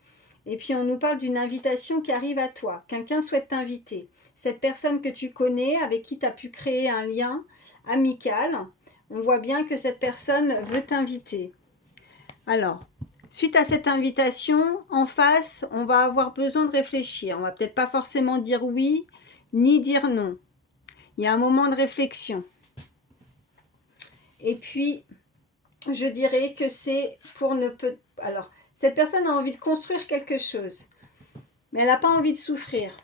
Et puis on nous parle d'une invitation qui arrive à toi. Quelqu'un souhaite t'inviter. Cette personne que tu connais, avec qui tu as pu créer un lien amical, on voit bien que cette personne veut t'inviter. Alors, suite à cette invitation, en face, on va avoir besoin de réfléchir. On va peut-être pas forcément dire oui, ni dire non. Il y a un moment de réflexion. Et puis, je dirais que c'est pour ne pas... Alors, cette personne a envie de construire quelque chose, mais elle n'a pas envie de souffrir.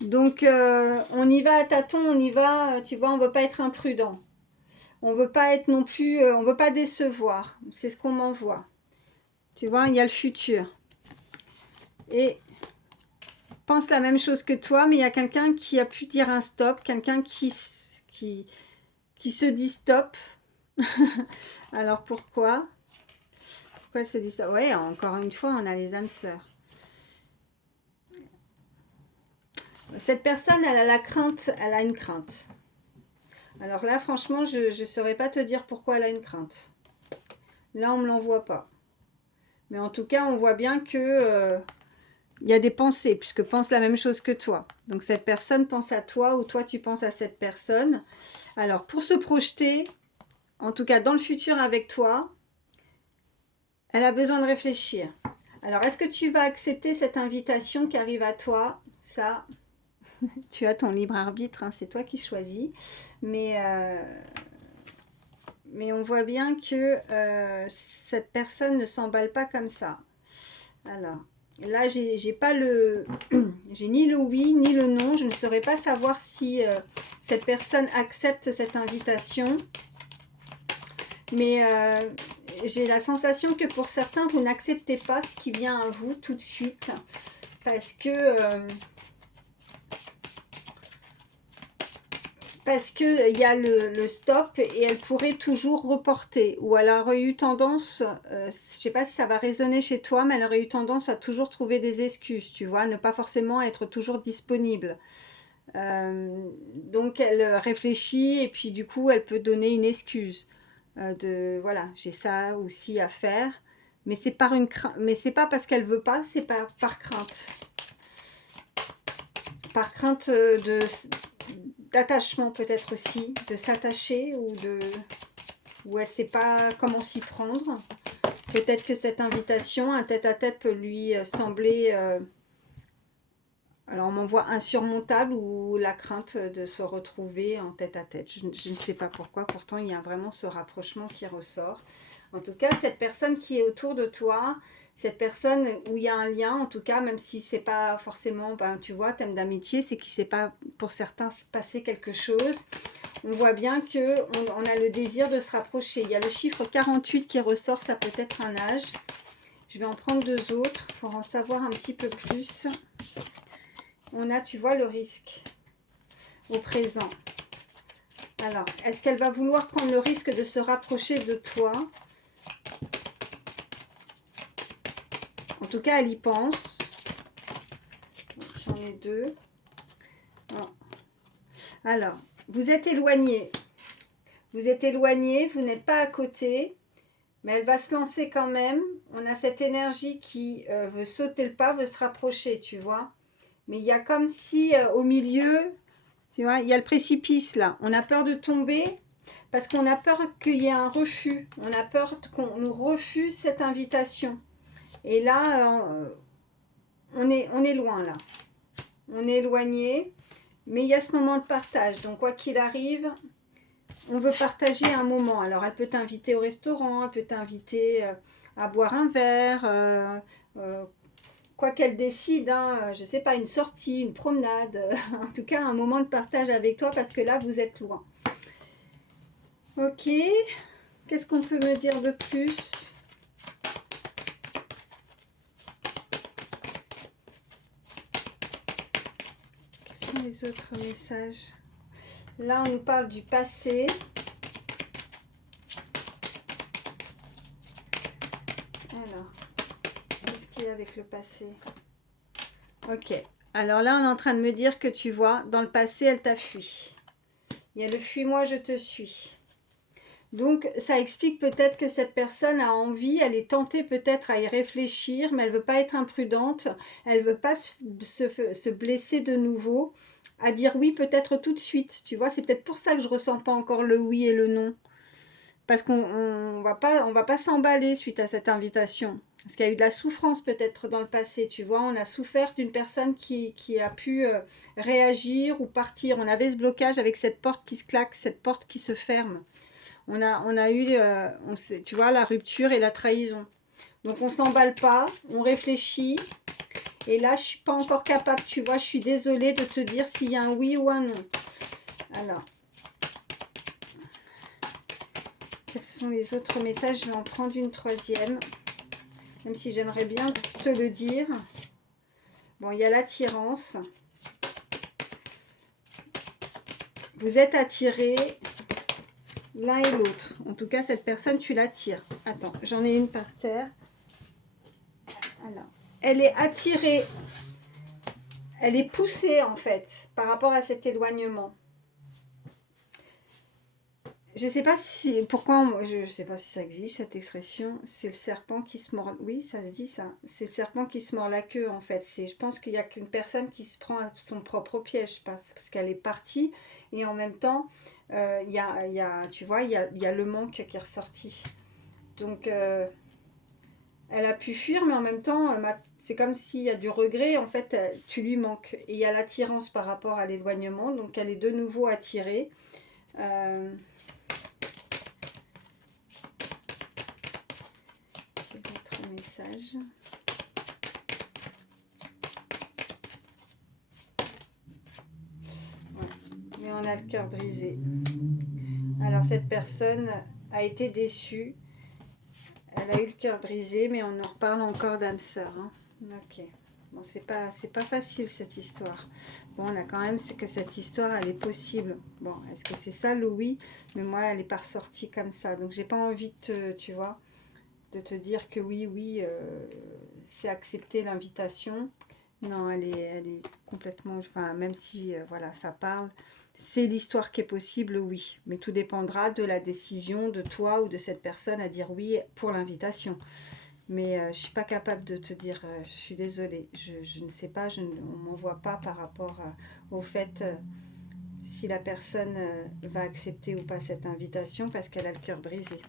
Donc, on y va à tâtons, on y va, tu vois, on ne veut pas être imprudent. On ne veut pas être non plus, on ne veut pas décevoir. C'est ce qu'on m'envoie. Tu vois, il y a le futur. Et pense la même chose que toi, mais il y a quelqu'un qui a pu dire un stop, quelqu'un qui se dit stop. Alors pourquoi elle se dit ça? Ouais, encore une fois, on a les âmes sœurs. Cette personne, elle a la crainte, elle a une crainte. Alors là, franchement, je ne saurais pas te dire pourquoi elle a une crainte. Là, on ne me l'envoie pas. Mais en tout cas, on voit bien que il y a des pensées, puisque pense la même chose que toi. Donc cette personne pense à toi ou toi tu penses à cette personne. Alors pour se projeter, en tout cas dans le futur avec toi, elle a besoin de réfléchir. Alors est-ce que tu vas accepter cette invitation qui arrive à toi? Ça, tu as ton libre arbitre, hein, c'est toi qui choisis. Mais on voit bien que cette personne ne s'emballe pas comme ça. Alors, là, j'ai pas le, j'ai ni le oui ni le non. Je ne saurais pas savoir si cette personne accepte cette invitation. Mais j'ai la sensation que pour certains, vous n'acceptez pas ce qui vient à vous tout de suite. Parce que il y a le stop et elle pourrait toujours reporter, ou elle aurait eu tendance, je ne sais pas si ça va résonner chez toi, mais elle aurait eu tendance à toujours trouver des excuses, tu vois, ne pas forcément être toujours disponible. Donc elle réfléchit et puis du coup elle peut donner une excuse de voilà, j'ai ça aussi à faire, mais c'est par une crainte, mais c'est pas parce qu'elle veut pas, c'est par crainte de d'attachement peut-être aussi, de s'attacher ou elle ne sait pas comment s'y prendre. Peut-être que cette invitation, un tête-à-tête peut lui sembler, alors on m'envoie insurmontable ou la crainte de se retrouver en tête-à-tête. Je ne sais pas pourquoi, pourtant il y a vraiment ce rapprochement qui ressort. En tout cas, cette personne qui est autour de toi, cette personne où il y a un lien, en tout cas, même si c'est pas forcément, ben, tu vois, thème d'amitié, c'est qu'il ne s'est pas, pour certains, passé quelque chose. On voit bien qu'on a le désir de se rapprocher. Il y a le chiffre 48 qui ressort, ça peut être un âge. Je vais en prendre deux autres pour en savoir un petit peu plus. On a, tu vois, le risque au présent. Alors, est-ce qu'elle va vouloir prendre le risque de se rapprocher de toi? En tout cas, elle y pense. J'en ai deux. Bon. Alors, vous êtes éloigné. Vous êtes éloigné, vous n'êtes pas à côté, mais elle va se lancer quand même. On a cette énergie qui veut sauter le pas, veut se rapprocher, tu vois. Mais il y a comme si au milieu, tu vois, il y a le précipice là. On a peur de tomber parce qu'on a peur qu'il y ait un refus. On a peur qu'on nous refuse cette invitation. Et là, on est loin là. on est éloigné, mais il y a ce moment de partage. Donc quoi qu'il arrive, on veut partager un moment. Alors elle peut t'inviter au restaurant, elle peut t'inviter à boire un verre, quoi qu'elle décide, hein, je sais pas, une sortie, une promenade, en tout cas un moment de partage avec toi parce que là vous êtes loin. Ok, qu'est-ce qu'on peut me dire de plus? Quels sont les autres messages? Là on nous parle du passé. Alors, qu'est-ce qu'il y a avec le passé? Ok, alors là on est en train de me dire que tu vois, dans le passé elle t'a fui. Il y a le fuis-moi, je te suis. Donc ça explique peut-être que cette personne a envie, elle est tentée peut-être à y réfléchir, mais elle ne veut pas être imprudente, elle ne veut pas se blesser de nouveau, à dire oui peut-être tout de suite, tu vois, c'est peut-être pour ça que je ne ressens pas encore le oui et le non. Parce qu'on on va pas s'emballer suite à cette invitation. Parce qu'il y a eu de la souffrance peut-être dans le passé, tu vois. On a souffert d'une personne qui a pu réagir ou partir. On avait ce blocage avec cette porte qui se claque, cette porte qui se ferme. On a eu, tu vois, la rupture et la trahison. Donc on s'emballe pas, on réfléchit. Et là, je suis pas encore capable, tu vois, je suis désolée de te dire s'il y a un oui ou un non. Alors, quels sont les autres messages? Je vais en prendre une troisième. Même si j'aimerais bien te le dire. Bon, il y a l'attirance. Vous êtes attirés l'un et l'autre. En tout cas, cette personne, tu l'attires. Attends, j'en ai une par terre. Alors, elle est attirée. Elle est poussée, en fait, par rapport à cet éloignement. Je sais pas si pourquoi je sais pas si ça existe cette expression. C'est le serpent qui se mord. Oui, ça se dit ça. C'est le serpent qui se mord la queue en fait. Je pense qu'il y a qu'une personne qui se prend à son propre piège, parce qu'elle est partie et en même temps tu vois il y a le manque qui est ressorti. Donc elle a pu fuir, mais en même temps c'est comme s'il y a du regret en fait. Tu lui manques et il y a l'attirance par rapport à l'éloignement. Donc elle est de nouveau attirée. Message. Ouais. Mais on a le cœur brisé. Alors cette personne a été déçue. Elle a eu le cœur brisé, mais on en reparle encore d'âme sœur. Hein. Ok. Bon, c'est pas facile cette histoire. Bon, on a quand même, c'est que cette histoire, elle est possible. Bon, est-ce que c'est ça le oui? Mais moi, elle est pas ressortie comme ça. Donc, j'ai pas envie de tu vois, de te dire que oui, c'est accepter l'invitation. Non, elle est complètement... Enfin, même si, voilà, ça parle, c'est l'histoire qui est possible, oui. Mais tout dépendra de la décision de toi ou de cette personne à dire oui pour l'invitation. Mais je ne suis pas capable de te dire, je suis désolée. Je ne sais pas, on ne m'envoie pas par rapport au fait si la personne va accepter ou pas cette invitation parce qu'elle a le cœur brisé.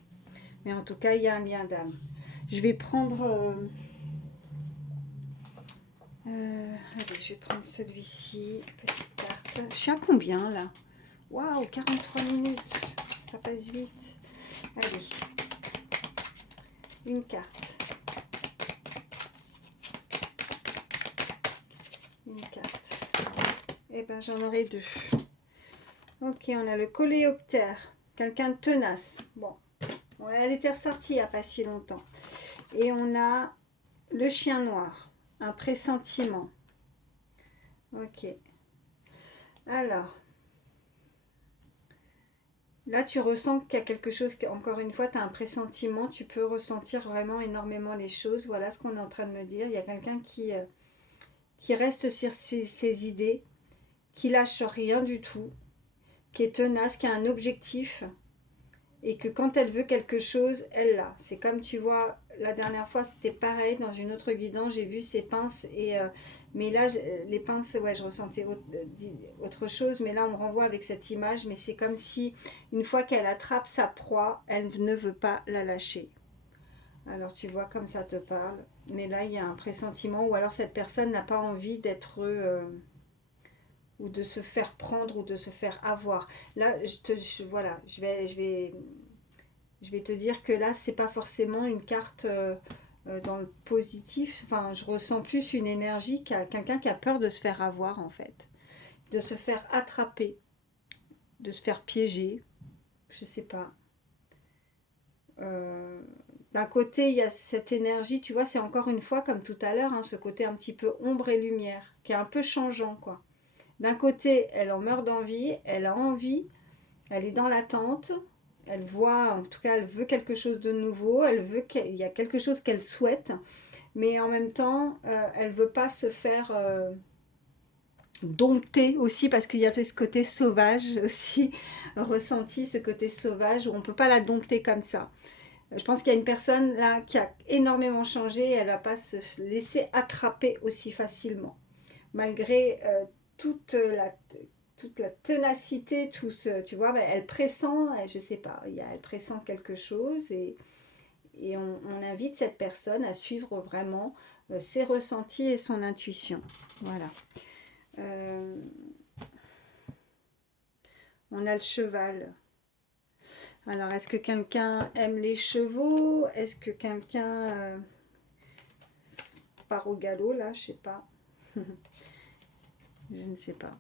Mais en tout cas, il y a un lien d'âme. Je vais prendre... allez, je vais prendre celui-ci, petite carte. Je suis à combien là? Waouh, 43 minutes, ça passe vite. Allez, une carte. Une carte. Et ben j'en aurai deux. Ok, on a le coléoptère, quelqu'un de tenace. Bon, ouais, elle était ressortie il n'y a pas si longtemps. Et on a le chien noir, un pressentiment. Ok. Alors, là, tu ressens qu'il y a quelque chose, encore une fois, tu as un pressentiment, tu peux ressentir vraiment énormément les choses. Voilà ce qu'on est en train de me dire. Il y a quelqu'un qui reste sur ses idées, qui lâche rien du tout, qui est tenace, qui a un objectif, et que quand elle veut quelque chose, elle l'a. C'est comme tu vois, la dernière fois, c'était pareil, dans une autre guidance, j'ai vu ces pinces, mais là, les pinces, ouais, je ressentais autre chose, mais là, on me renvoie avec cette image, mais c'est comme si, une fois qu'elle attrape sa proie, elle ne veut pas la lâcher. Alors, tu vois comme ça te parle, mais là, il y a un pressentiment, ou alors cette personne n'a pas envie d'être... ou de se faire prendre ou de se faire avoir. Là, voilà, je vais te dire que là, c'est pas forcément une carte dans le positif. Enfin, je ressens plus une énergie quelqu'un qui a peur de se faire avoir, en fait, de se faire attraper, de se faire piéger. Je sais pas. Euh, D'un côté, il y a cette énergie, tu vois, c'est encore une fois comme tout à l'heure, hein, ce côté un petit peu ombre et lumière, qui est un peu changeant, quoi. D'un côté, elle en meurt d'envie, elle a envie, elle est dans l'attente, elle voit, en tout cas, elle veut quelque chose de nouveau, elle veut qu'il y a quelque chose qu'elle souhaite, mais en même temps, elle veut pas se faire dompter aussi, parce qu'il y a ce côté sauvage aussi, ressenti, ce côté sauvage, où on peut pas la dompter comme ça. Je pense qu'il y a une personne là qui a énormément changé et elle ne va pas se laisser attraper aussi facilement. Malgré toute, la, toute la ténacité, tout ce, tu vois, ben, elle pressent, je sais pas, elle pressent quelque chose et on invite cette personne à suivre vraiment ses ressentis et son intuition. Voilà. Euh, on a le cheval. Alors, est-ce que quelqu'un aime les chevaux? Est-ce que quelqu'un part au galop là? Je sais pas. Je ne sais pas.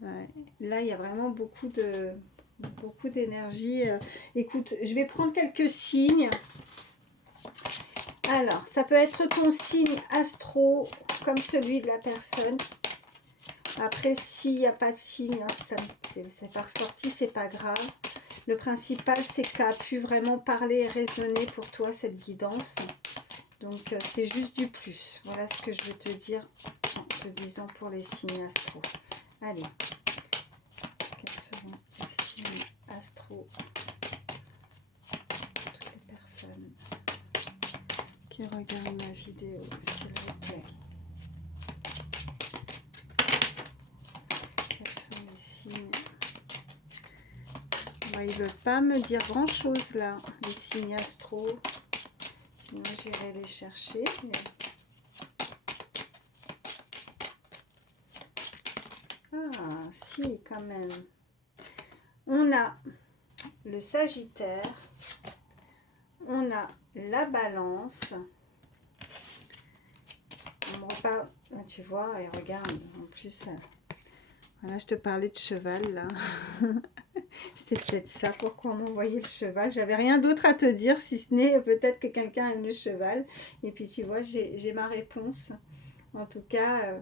Ouais. Là, il y a vraiment beaucoup d'énergie. Écoute, je vais prendre quelques signes. Alors, ça peut être ton signe astro, comme celui de la personne. Après, s'il n'y a pas de signe, hein, c'est pas ressorti, c'est pas grave. Le principal, c'est que ça a pu vraiment parler et résonner pour toi, cette guidance. Donc, c'est juste du plus. Voilà ce que je veux te dire en te disant pour les signes astro. Allez, quels seront les signes astro pour toutes les personnes qui regardent ma vidéo, s'il vous plaît. Quels sont les signes? Moi, ils ne veulent pas me dire grand chose là, les signes astro. Sinon, j'irai les chercher. Mais... ah, si, quand même. On a le Sagittaire, on a la Balance. On me reparle, ah, tu vois, et regarde, en plus, voilà, je te parlais de cheval là. C'est peut-être ça pourquoi on m'envoyait le cheval. J'avais rien d'autre à te dire si ce n'est peut-être que quelqu'un aime le cheval. Et puis tu vois, j'ai ma réponse. En tout cas,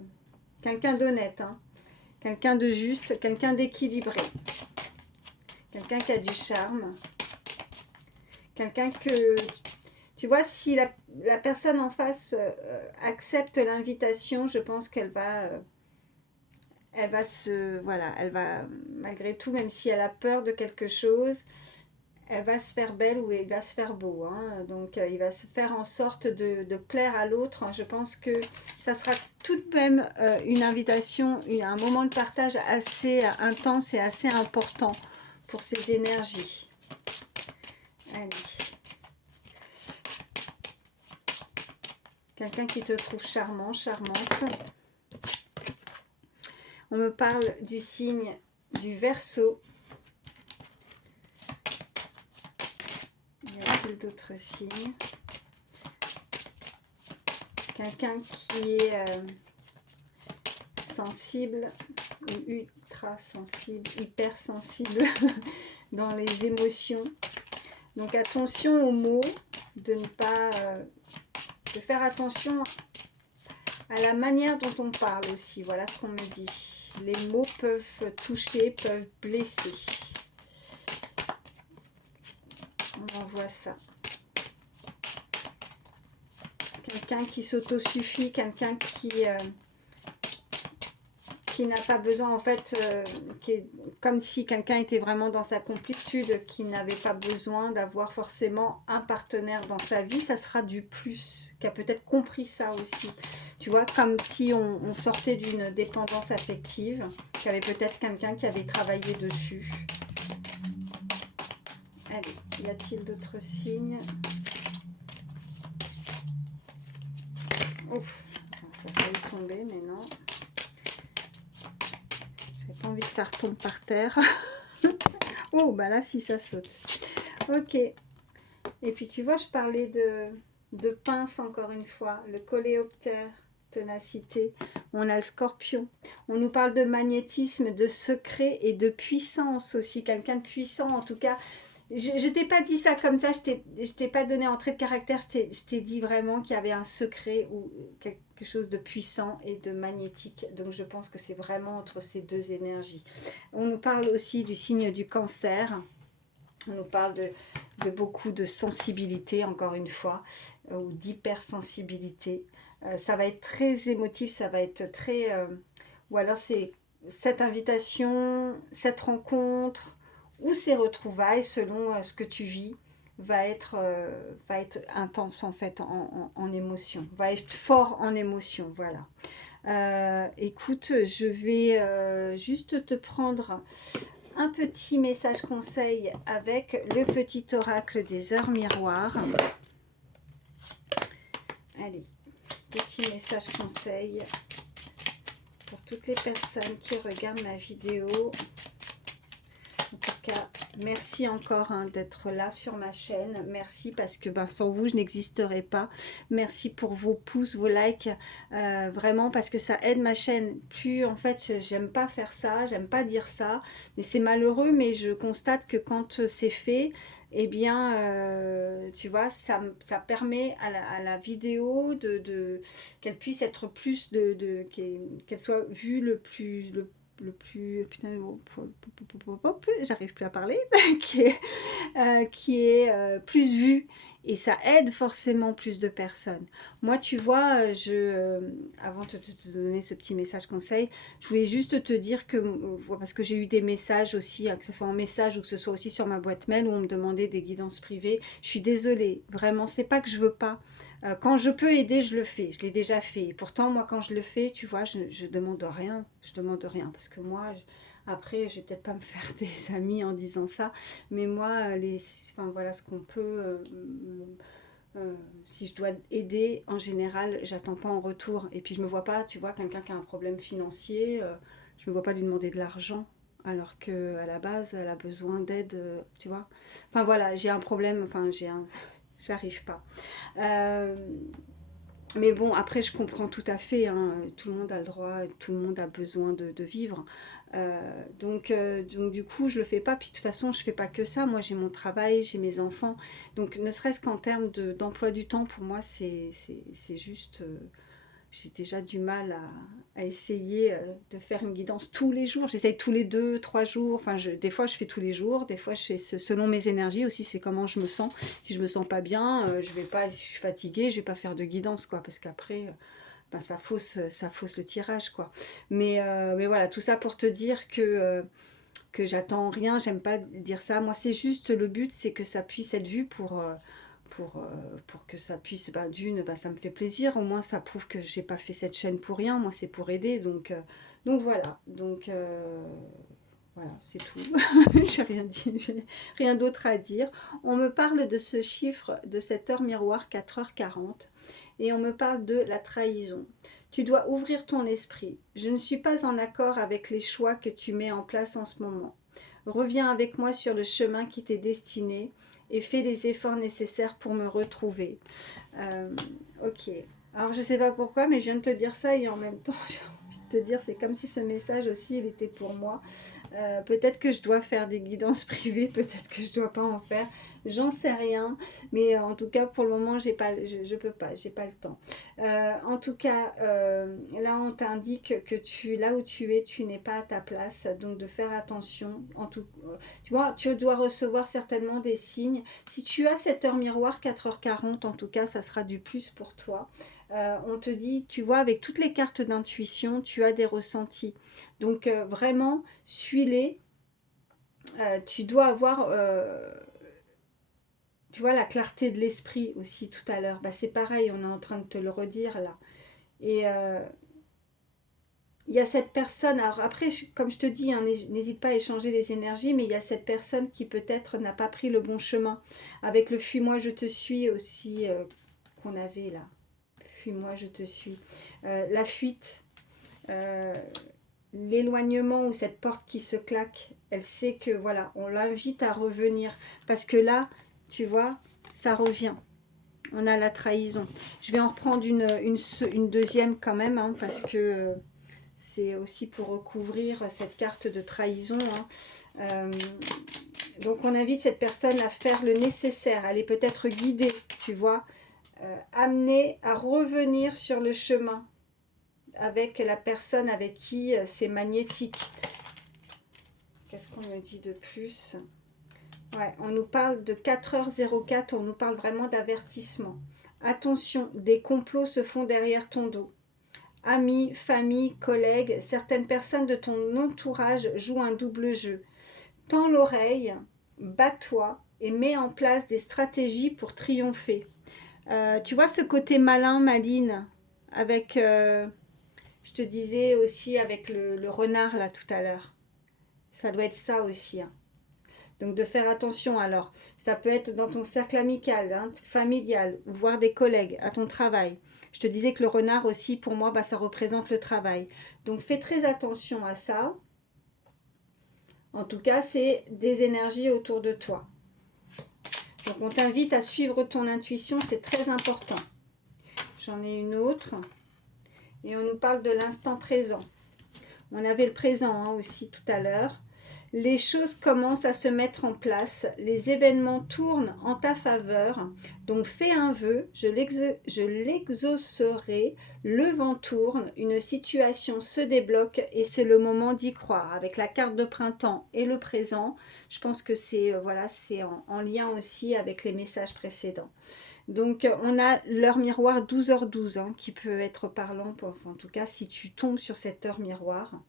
quelqu'un d'honnête, hein. Quelqu'un de juste, quelqu'un d'équilibré. Quelqu'un qui a du charme. Quelqu'un que... tu vois, si la personne en face accepte l'invitation, je pense qu'elle va... elle va se... voilà, elle va, malgré tout, même si elle a peur de quelque chose, elle va se faire belle ou il va se faire beau. Hein. Donc, il va se faire en sorte de plaire à l'autre. Je pense que ça sera tout de même une invitation, un moment de partage assez intense et assez important pour ces énergies. Allez. Quelqu'un qui te trouve charmant, charmante. On me parle du signe du Verseau. Y a-t-il d'autres signes? Quelqu'un qui est sensible ou ultra sensible, hyper sensible dans les émotions. Donc attention aux mots, de ne pas... de faire attention à la manière dont on parle aussi. Voilà ce qu'on me dit. Les mots peuvent toucher, peuvent blesser. On envoie ça. Quelqu'un qui s'autosuffit, quelqu'un qui n'a pas besoin, en fait, qui est comme si quelqu'un était vraiment dans sa complétude, qui n'avait pas besoin d'avoir forcément un partenaire dans sa vie, ça sera du plus, qui a peut-être compris ça aussi. Tu vois, comme si on sortait d'une dépendance affective, qu'il y avait peut-être quelqu'un qui avait travaillé dessus. Allez, y a-t-il d'autres signes? Ouf, ça a failli tomber, mais non. pas envie que ça retombe par terre. Oh, bah là, si ça saute. Ok. Et puis, tu vois, je parlais de pince, encore une fois. Le coléoptère, ténacité. On a le scorpion. On nous parle de magnétisme, de secret et de puissance aussi. Quelqu'un de puissant, en tout cas. Je t'ai pas dit ça comme ça, je t'ai pas donné en trait de caractère, je t'ai dit vraiment qu'il y avait un secret ou quelque chose de puissant et de magnétique. Donc je pense que c'est vraiment entre ces deux énergies. On nous parle aussi du signe du cancer. On nous parle de beaucoup de sensibilité, encore une fois, ou d'hypersensibilité. Ça va être très émotif, ça va être très... ou alors c'est cette invitation, cette rencontre, ou ces retrouvailles, selon ce que tu vis, va être intense en fait en émotion, va être fort en émotion, voilà. Écoute, je vais juste te prendre un petit message conseil avec le petit oracle des heures miroirs. Allez, petit message conseil pour toutes les personnes qui regardent ma vidéo. En tout cas, merci encore d'être là sur ma chaîne. Merci parce que sans vous, je n'existerais pas. Merci pour vos pouces, vos likes. Vraiment parce que ça aide ma chaîne. Plus en fait, j'aime pas faire ça, j'aime pas dire ça. Mais c'est malheureux, mais je constate que quand c'est fait, eh bien, tu vois, ça permet à la vidéo qu'elle puisse être plus qu'elle soit vue le plus putain j'arrive plus à parler qui est plus vu et ça aide forcément plus de personnes. Moi tu vois avant de te donner ce petit message conseil, je voulais juste te dire que parce que j'ai eu des messages aussi, que ce soit en message ou que ce soit aussi sur ma boîte mail où on me demandait des guidances privées. Je suis désolée, vraiment, c'est pas que je veux pas. Quand je peux aider, je le fais. Je l'ai déjà fait. Et pourtant, moi, quand je le fais, tu vois, je demande rien. Je demande rien. Parce que moi, après, je vais peut-être pas me faire des amis en disant ça. Mais moi, enfin, voilà ce qu'on peut. Si je dois aider, en général, j'attends pas en retour. Et puis, je me vois pas, tu vois, quelqu'un qui a un problème financier, je me vois pas lui demander de l'argent. Alors qu'à la base, elle a besoin d'aide, tu vois. Enfin, voilà, j'ai un problème. Enfin, j'arrive pas. Euh, mais bon, après, je comprends tout à fait. Hein, tout le monde a le droit, tout le monde a besoin de vivre. Donc, du coup, je le fais pas. Puis, de toute façon, je fais pas que ça. Moi, j'ai mon travail, j'ai mes enfants. Donc, ne serait-ce qu'en termes d'emploi du temps, pour moi, c'est juste... j'ai déjà du mal à essayer de faire une guidance tous les jours. J'essaye tous les 2, 3 jours. Enfin, des fois, je fais tous les jours. Des fois, je fais selon mes énergies aussi. C'est comment je me sens. Si je me sens pas bien, je vais pas. Si je suis fatiguée, je vais pas faire de guidance, quoi, parce qu'après, ça fausse le tirage, quoi. Mais voilà, tout ça pour te dire que j'attends rien. J'aime pas dire ça. Moi, c'est juste le but, c'est que ça puisse être vu pour que ça puisse, ça me fait plaisir, au moins ça prouve que j'ai pas fait cette chaîne pour rien, moi c'est pour aider, donc voilà, voilà, c'est tout. J'ai rien dit, j'ai rien d'autre à dire. On me parle de ce chiffre, de cette heure miroir, 4h40, et on me parle de la trahison. Tu dois ouvrir ton esprit. Je ne suis pas en accord avec les choix que tu mets en place en ce moment. Reviens avec moi sur le chemin qui t'est destiné et fais les efforts nécessaires pour me retrouver. Ok. Alors je sais pas pourquoi, mais je viens de te dire ça et en même temps j'ai envie de te dire, c'est comme si ce message aussi, il était pour moi. Peut-être que je dois faire des guidances privées, peut-être que je dois pas en faire, j'en sais rien, mais en tout cas pour le moment je peux pas, j'ai pas le temps. En tout cas, là on t'indique que là où tu es, tu n'es pas à ta place, donc de faire attention. Tu vois, tu dois recevoir certainement des signes. Si tu as cette heure miroir 4h40, en tout cas, ça sera du plus pour toi. On te dit, tu vois, avec toutes les cartes d'intuition, tu as des ressentis. Donc vraiment, suis-les. Tu dois avoir, tu vois, la clarté de l'esprit aussi tout à l'heure. C'est pareil, on est en train de te le redire là. Et il y a cette personne, alors après, comme je te dis, hein, n'hésite pas à échanger les énergies, mais il y a cette personne qui peut-être n'a pas pris le bon chemin. Avec le fuis-moi, je te suis aussi qu'on avait là. Fuis-moi, je te suis. La fuite. l'éloignement ou cette porte qui se claque, elle sait que voilà, on l'invite à revenir. Parce que là, tu vois, ça revient. On a la trahison. Je vais en reprendre une deuxième quand même, hein, parce que c'est aussi pour recouvrir cette carte de trahison. Hein. Donc on invite cette personne à faire le nécessaire. Elle est peut-être guidée, tu vois, amenée à revenir sur le chemin avec la personne avec qui c'est magnétique. Qu'est-ce qu'on me dit de plus? Ouais, on nous parle de 4h04, on nous parle vraiment d'avertissement. Attention, des complots se font derrière ton dos. Amis, famille, collègues, certaines personnes de ton entourage jouent un double jeu. Tends l'oreille, bats-toi et mets en place des stratégies pour triompher. Tu vois ce côté malin, maline, avec, je te disais aussi avec le renard là tout à l'heure. Ça doit être ça aussi. Hein. Donc de faire attention alors. Ça peut être dans ton cercle amical, hein, familial, voire des collègues, à ton travail. Je te disais que le renard aussi, pour moi, bah, ça représente le travail. Donc fais très attention à ça. En tout cas, c'est des énergies autour de toi. Donc on t'invite à suivre ton intuition, c'est très important. J'en ai une autre. Et on nous parle de l'instant présent. On avait le présent hein, aussi tout à l'heure. Les choses commencent à se mettre en place, les événements tournent en ta faveur, donc fais un vœu, je l'exaucerai, le vent tourne, une situation se débloque et c'est le moment d'y croire. Avec la carte de printemps et le présent, je pense que c'est voilà, c'est en lien aussi avec les messages précédents. Donc on a l'heure miroir 12h12 hein, qui peut être parlant, en tout cas si tu tombes sur cette heure miroir.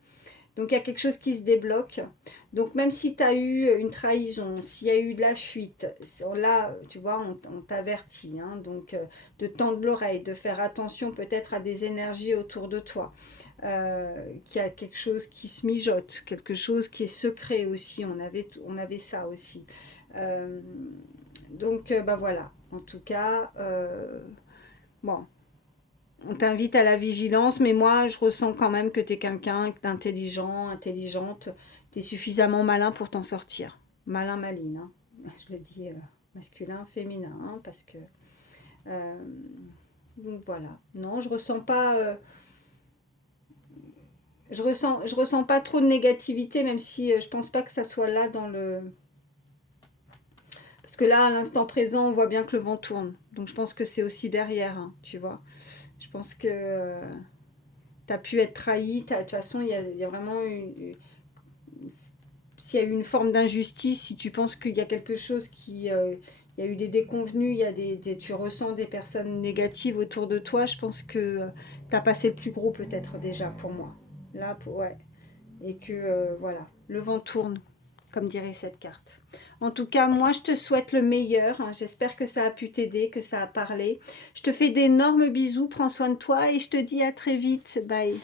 Donc il y a quelque chose qui se débloque. Donc même si tu as eu une trahison, s'il y a eu de la fuite, là tu vois on t'avertit. Hein, donc de tendre l'oreille, de faire attention peut-être à des énergies autour de toi. Qu'il y a quelque chose qui se mijote, quelque chose qui est secret aussi. On avait ça aussi. Donc bah voilà, en tout cas, bon. On t'invite à la vigilance, mais moi, je ressens quand même que tu es quelqu'un d'intelligent, intelligente. Tu es suffisamment malin pour t'en sortir. Malin, maline. Hein. Je le dis masculin, féminin, hein, parce que... donc voilà. Non, je ressens pas... je ressens pas trop de négativité, même si je pense pas que ça soit là dans le... Parce que là, à l'instant présent, on voit bien que le vent tourne. Donc je pense que c'est aussi derrière, hein, tu vois. Je pense que... tu as pu être trahi, de toute façon, il y a vraiment s'il y a eu une forme d'injustice, si tu penses qu'il y a quelque chose qui... il y a eu des déconvenus, il y a tu ressens des personnes négatives autour de toi, je pense que tu as passé le plus gros peut-être déjà pour moi. Là, ouais. Et que, voilà, le vent tourne, comme dirait cette carte. En tout cas, moi, je te souhaite le meilleur. Hein. J'espère que ça a pu t'aider, que ça a parlé. Je te fais d'énormes bisous, prends soin de toi et je te dis à très vite. Bye.